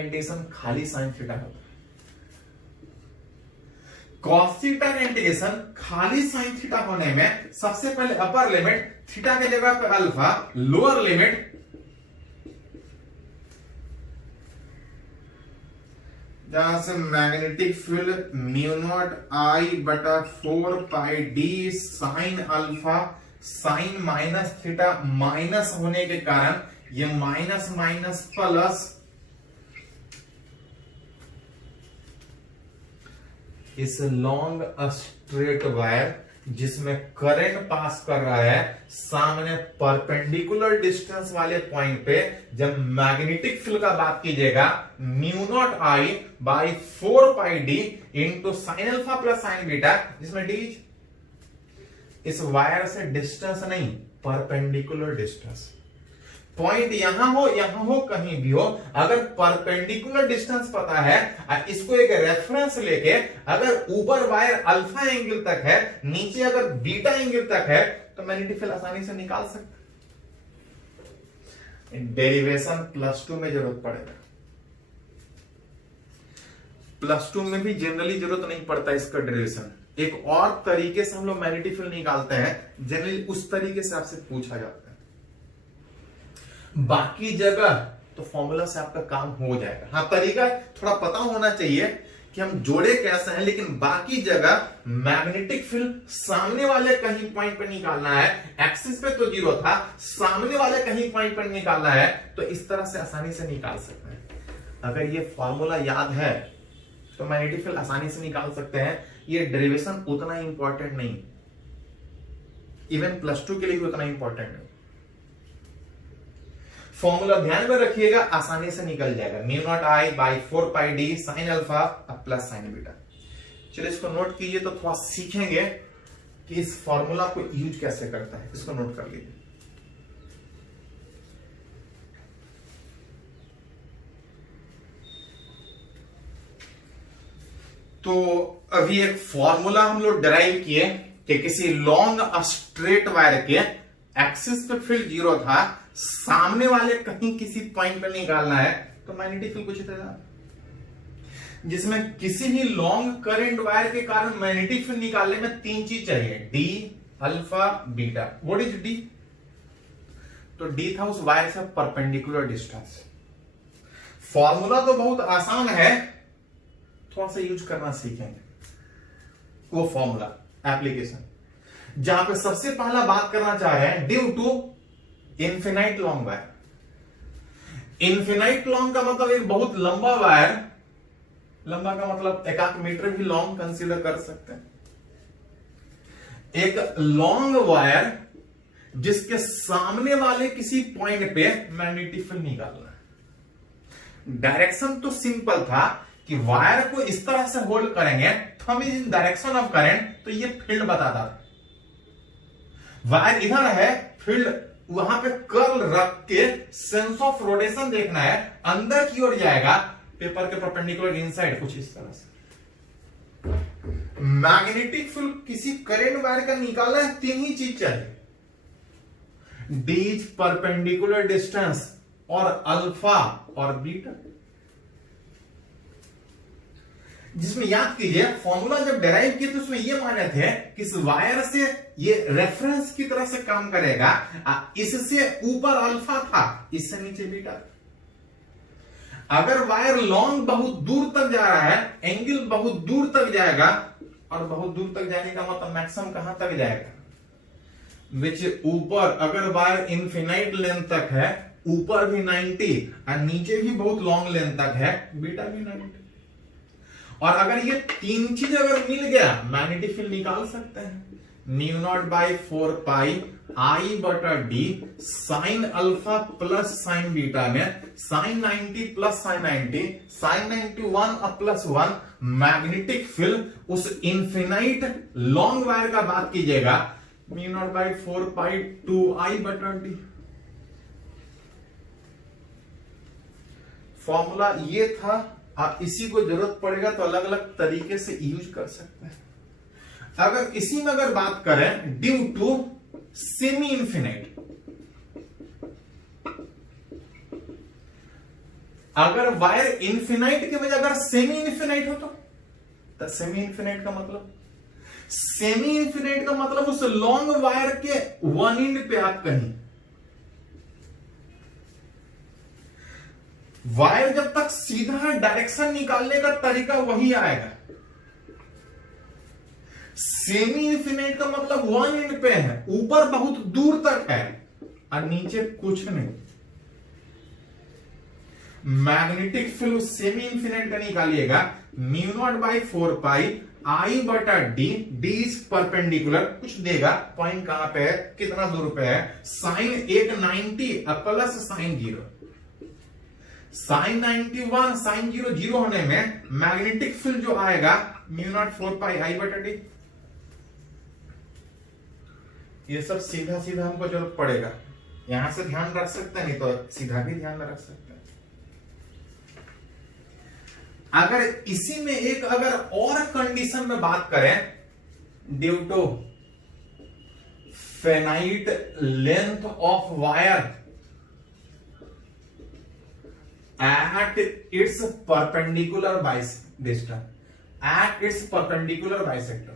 इंटीग्रेशन खाली साइन थीटा होता है, कॉस थीटा का इंटीग्रेशन खाली साइन थीटा होने में सबसे पहले अपर लिमिट थीटा के जगह पे अल्फा, लोअर लिमिट जहां से magnetic field mu naught I बटा 4 pi d sine alpha, sine minus theta minus होने के कारण ये माइनस माइनस प्लस, इस लॉन्ग स्ट्रेट वायर जिसमें करंट पास कर रहा है, सामने परपेंडिकुलर डिस्टेंस वाले पॉइंट पे जब मैग्नेटिक फील्ड का बात कीजिएगा, mu naught I by 4 pi D into sine alpha plus sign beta, जिसमें डी इस वायर से डिस्टेंस नहीं, परपेंडिकुलर डिस्टेंस, पॉइंट यहां हो कहीं भी हो, अगर परपेंडिकुलर डिस्टेंस पता है, इसको एक रेफरेंस लेके अगर ऊपर वायर अल्फा एंगल तक है, नीचे अगर बीटा एंगल तक है, तो मैग्नेटिक फील्ड आसानी से निकाल सकते। डेरिवेशन +2 में जरूरत पड़ेगा, +2 में भी जनरली जरूरत नहीं पड़ता इसका डेरिवेशन, एक और तरीके से हम लोग मैग्नेटिक फील्ड निकालते हैं, जनरली उस तरीके से आपसे पूछा जाता है। बाकी जगह तो फॉर्मूला से आपका काम हो जाएगा, हाँ तरीका थोड़ा पता होना चाहिए कि हम जोड़े कैसे हैं, लेकिन बाकी जगह मैग्नेटिक फील्ड सामने वाले कहीं पॉइंट पर निकालना है, एक्सिस पे तो 0 था, सामने वाले कहीं पॉइंट पर निकालना है, तो इस तरह से आसानी से निकाल सकते हैं। अगर ये फॉर्मूला याद है तो मैग्नेटिक फील्ड आसानी से निकाल सकते हैं, ये डेरिवेशन उतना इंपॉर्टेंट नहीं, इवन +2 के लिए भी उतना इंपॉर्टेंट नहीं। फॉर्मूला ध्यान में रखिएगा, आसानी से निकल जाएगा, mu naught I by 4 pi d sine alpha plus sign beta. चलिए इसको नोट कीजिए तो थोड़ा सीखेंगे कि इस फॉर्मूला को यूज कैसे करता है, इसको नोट कर लीजिए। तो अभी एक फॉर्मूला हम लोग डिराइव किए कि किसी लॉन्ग स्ट्रेट वायर के एक्सिस पे फील्ड 0 था, सामने वाले कहीं किसी पॉइंट पर निकालना है, तो मैग्नेटिक फील्ड कुछ इतना, जिसमें किसी भी लॉन्ग करंट वायर के कारण मैग्नेटिक फील्ड निकालने में 3 चीज चाहिए, D, alpha, beta. What is D? तो डी था उस वायर से परपेंडिकुलर डिस्टेंस। फॉर्मूला तो बहुत आसान है, थोड़ा सा यूज करना सीखेंगे, वो फॉर्मूला एप्लीकेशन, जहां पे सबसे पहला बात करना चाह रहे हैं due to infinite long wire. Infinite long का मतलब एक बहुत लंबा वायर, लंबा का मतलब 1 मीटर भी लॉन्ग कंसीडर कर सकते हैं। एक लॉन्ग वायर जिसके सामने वाले किसी पॉइंट पे मैग्नेटिक फील्ड निकालना है। डायरेक्शन तो सिंपल था कि वायर को इस तरह से होल्ड करेंगे, thumb is in direction of current, तो ये फील्ड बताता था। वायर इधर है, फील्ड वहां पे कर्ल रख के सेंस ऑफ रोटेशन देखना है, अंदर की ओर जाएगा पेपर के परपेंडिकुलर इनसाइड, कुछ इस तरह से। मैग्नेटिक फील्ड किसी करंट वायर का निकालना है, 3 ही चीज चाहिए, डी इज परपेंडिकुलर डिस्टेंस और अल्फा और बीटा। जिसमें याद कीजिए फॉर्मूला जब डेराइव किए तो उसमें ये माने थे कि इस वायर से ये रेफरेंस की तरह से काम करेगा, इससे ऊपर अल्फा था, इससे नीचे बीटा। अगर वायर लॉन्ग बहुत दूर तक जा रहा है, एंगल बहुत दूर तक जाएगा, और बहुत दूर तक जाने का मतलब मैक्सिमम कहां तक जाएगा, विच ऊपर, अगर वायर इनफिनाइट लेंथ तक है, ऊपर भी 90 और नीचे भी बहुत लॉन्ग लेंथ तक है, बीटा भी 90। और अगर ये 3 चीज अगर मिल गया, मैग्नेटिक फील्ड निकाल सकते हैं। म्यू नॉट बाई 4 पाई आई बटा D sine alpha plus sign beta में साइन 90 प्लस साइन 90, साइन 91 और प्लस 1 मैग्नेटिक फील्ड उस इन्फिनाइट लॉन्ग वायर का बात कीजिएगा, म्यू नॉट बाई 4 पाई 2 आई बटा डी। फॉर्मूला ये था, आप इसी को जरूरत पड़ेगा तो अलग अलग तरीके से यूज कर सकते हैं। अगर इसी में अगर बात करें ड्यू टू सेमी इन्फिनाइट, अगर वायर इन्फिनाइट के बजाय अगर सेमी इन्फिनाइट हो तो सेमी इन्फिनाइट का मतलब, सेमी इन्फिनाइट का मतलब उस लॉन्ग वायर के वन एंड पे आप कहीं, वायर जब तक सीधा है डायरेक्शन निकालने का तरीका वही आएगा। सेमी इन्फिनाइट का मतलब वन एंड पे है, ऊपर बहुत दूर तक है और नीचे कुछ नहीं। मैग्नेटिक फील्ड सेमी इन्फिनाइट का निकालिएगा, म्यू नॉट बाई 4 पाई आई बटा डी, डी इज परपेंडिकुलर, कुछ देगा, पॉइंट कहां पे है, कितना दूर पे है, साइन एक 90 प्लस साइन 0, साइन 91 साइन 0 0 होने में मैग्नेटिक फील्ड जो आएगा म्यू नॉट 4 पाई आई बटा डी। ये सब सीधा सीधा हमको जरूरत पड़ेगा, यहां से ध्यान रख सकते हैं, नहीं तो सीधा भी ध्यान में रख सकते हैं। अगर इसी में एक अगर और कंडीशन में बात करें, due to finite length of wire at its perpendicular bisector, at its perpendicular bisector,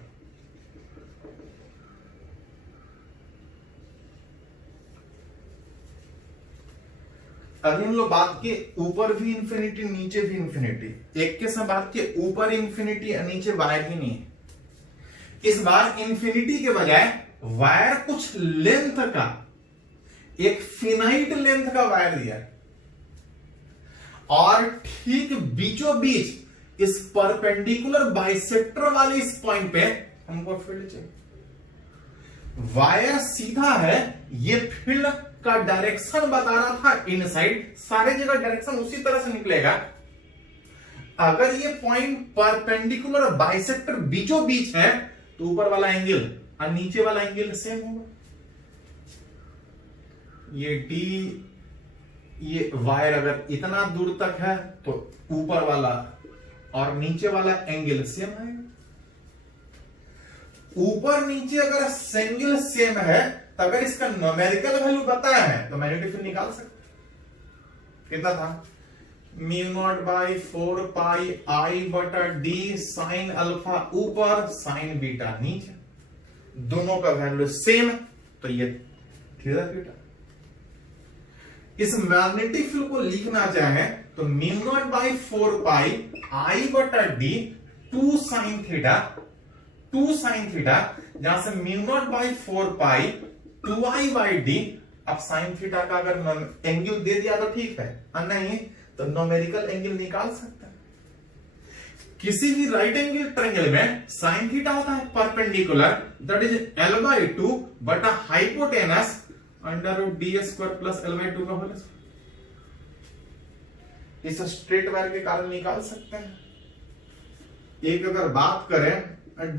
अभी हम लोग बात किए ऊपर भी इंफिनिटी नीचे भी इंफिनिटी, एक के साथ बात किए ऊपर इंफिनिटी और नीचे वायर ही नहीं है। इस बार इंफिनिटी के बजाय वायर कुछ लेंथ का, एक फिनाइट लेंथ का वायर दिया और ठीक बीचों बीच इस परपेंडिकुलर बाइसेक्टर वाले इस पॉइंट पे हमको फील्ड चाहिए। वायर सीधा है, ये फील्ड का डायरेक्शन बता रहा था इनसाइड, सारे जगह डायरेक्शन उसी तरह से निकलेगा। अगर ये पॉइंट परपेंडिकुलर बाइसेक्टर बीचों बीच है तो ऊपर वाला एंगल और नीचे वाला एंगल सेम होगा। ये डी, ये वायर अगर इतना दूर तक है तो ऊपर वाला और नीचे वाला एंगल सेम आएगा। ऊपर नीचे अगर एंगल सेम है तो अगर इसका न्यूमेरिकल वैल्यू बताया है तो मैग्नेटिक फील्ड निकाल सकते। कितना था, म्यू नॉट बाई 4 पाई आई बटा डी साइन अल्फा ऊपर साइन बीटा नीचे, दोनों का वैल्यू सेम, तो ये थीटा थीटा। इस मैग्नेटिक फील्ड को लिखना चाहे तो μ0/4π I/d 2 sin थीटा, जहां से μ0/4π 2I/d। अब साइन थीटा का अगर एंगल दे दिया तो ठीक है, और नहीं तो न्यूमेरिकल एंगल निकाल सकते हैं। किसी भी राइट एंगल ट्रायंगल में साइन थीटा होता है परपेंडिकुलर, दैट इज L/2 बटा हाइपोटेनस √d² प्लस L/2 का होल स्क्वायर। इस स्ट्रेट वायर के कारण निकाल सकते हैं। एक अगर बात करें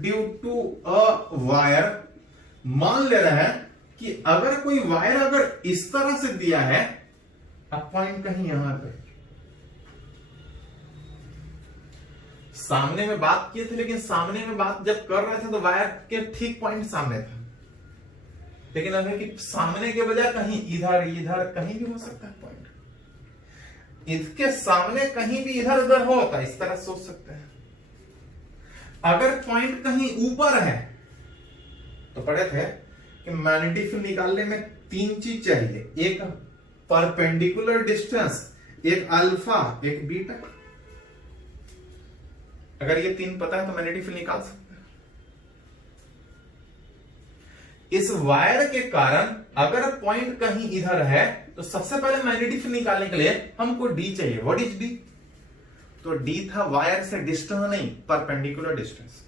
ड्यू टू अ वायर, मान ले रहे हैं कि अगर कोई वायर अगर इस तरह से दिया है, अब पॉइंट कहीं यहां पे, सामने में बात किए थे, लेकिन सामने में बात जब कर रहे थे तो वायर के ठीक पॉइंट सामने था, लेकिन अगर कि सामने के बजाय कहीं इधर कहीं भी हो सकता है पॉइंट, इसके सामने कहीं भी इधर उधर हो, तो इस तरह सोच सकते हैं। अगर पॉइंट कहीं ऊपर है तो पढ़े थे कि मैग्नेटिक फील्ड निकालने में 3 चीज चाहिए, एक परपेंडिकुलर डिस्टेंस, एक अल्फा, एक बीटा। अगर ये 3 पता है तो मैग्नेटिक फील्ड निकाल सकते हैं। इस वायर के कारण अगर पॉइंट कहीं इधर है तो सबसे पहले मैग्नेटिक फील्ड निकालने के लिए हमको डी चाहिए। What is D? तो डी था वायर से डिस्टेंस, नहीं परपेंडिकुलर डिस्टेंस।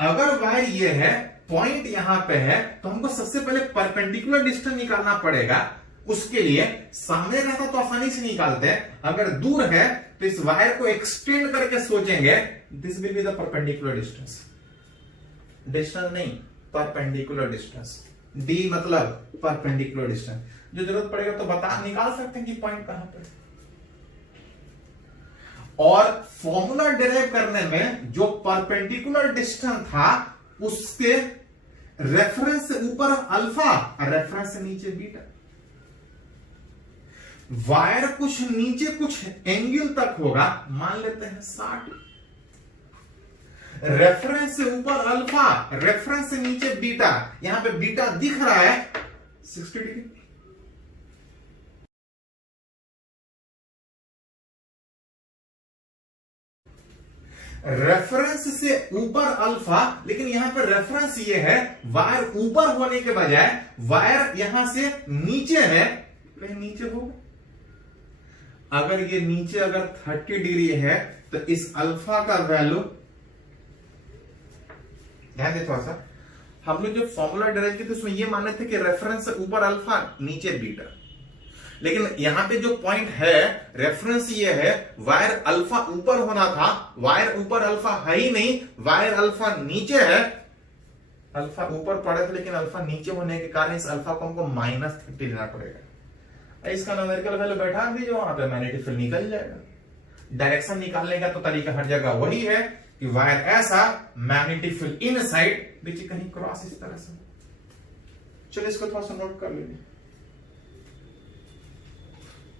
अगर वायर ये है, पॉइंट यहां पे है, तो हमको सबसे पहले परपेंडिकुलर डिस्टेंस निकालना पड़ेगा। उसके लिए सामने रहता तो आसानी से निकालते हैं, अगर दूर है तो इस वायर को एक्सटेंड करके सोचेंगे, this will be the perpendicular distance. Distance नहीं, परपेंडिकुलर डिस्टेंस। डी मतलब परपेंडिकुलर डिस्टेंस। जो जरूरत पड़ेगा तो निकाल सकते हैं कि पॉइंट कहां पर। और फॉर्मूला डिराइव करने में जो परपेंडिकुलर डिस्टेंस था, उसके रेफरेंस से ऊपर अल्फा, रेफरेंस से नीचे बीटा। वायर कुछ नीचे कुछ एंगल तक होगा, मान लेते हैं 60। रेफरेंस से ऊपर अल्फा, रेफरेंस से नीचे बीटा। यहां पे बीटा दिख रहा है 60 डिग्री। रेफरेंस से ऊपर अल्फा, लेकिन यहां पर रेफरेंस ये है, वायर ऊपर होने के बजाय वायर यहां से नीचे है, कहीं नीचे होगा। अगर ये नीचे अगर 30 डिग्री है तो इस अल्फा का वैल्यू, ध्यान दे थोड़ा सा, हम लोग जो फॉर्मूला डिराइव किए थे उसमें ये माने थे कि रेफरेंस से ऊपर अल्फा नीचे बीटा, लेकिन यहां पे जो पॉइंट है, रेफरेंस ये है, वायर अल्फा ऊपर होना था, वायर ऊपर अल्फा है ही नहीं, वायर अल्फा नीचे है। अल्फा ऊपर पड़े थे लेकिन अल्फा नीचे होने के कारण इस अल्फा को हमको -30 लेना पड़ेगा। इसका न्यूमेरिकल वैल्यू बैठा दीजिए, वहां पे मैग्नेटिक फील्ड निकल जाएगा। डायरेक्शन निकालने का तो तरीका हर जगह वही है कि वायर ऐसा, मैग्नेटिक फील्ड इन साइड, बीच कहीं क्रॉस इस तरह से। चलिए इसको थोड़ा सा नोट कर लीजिए।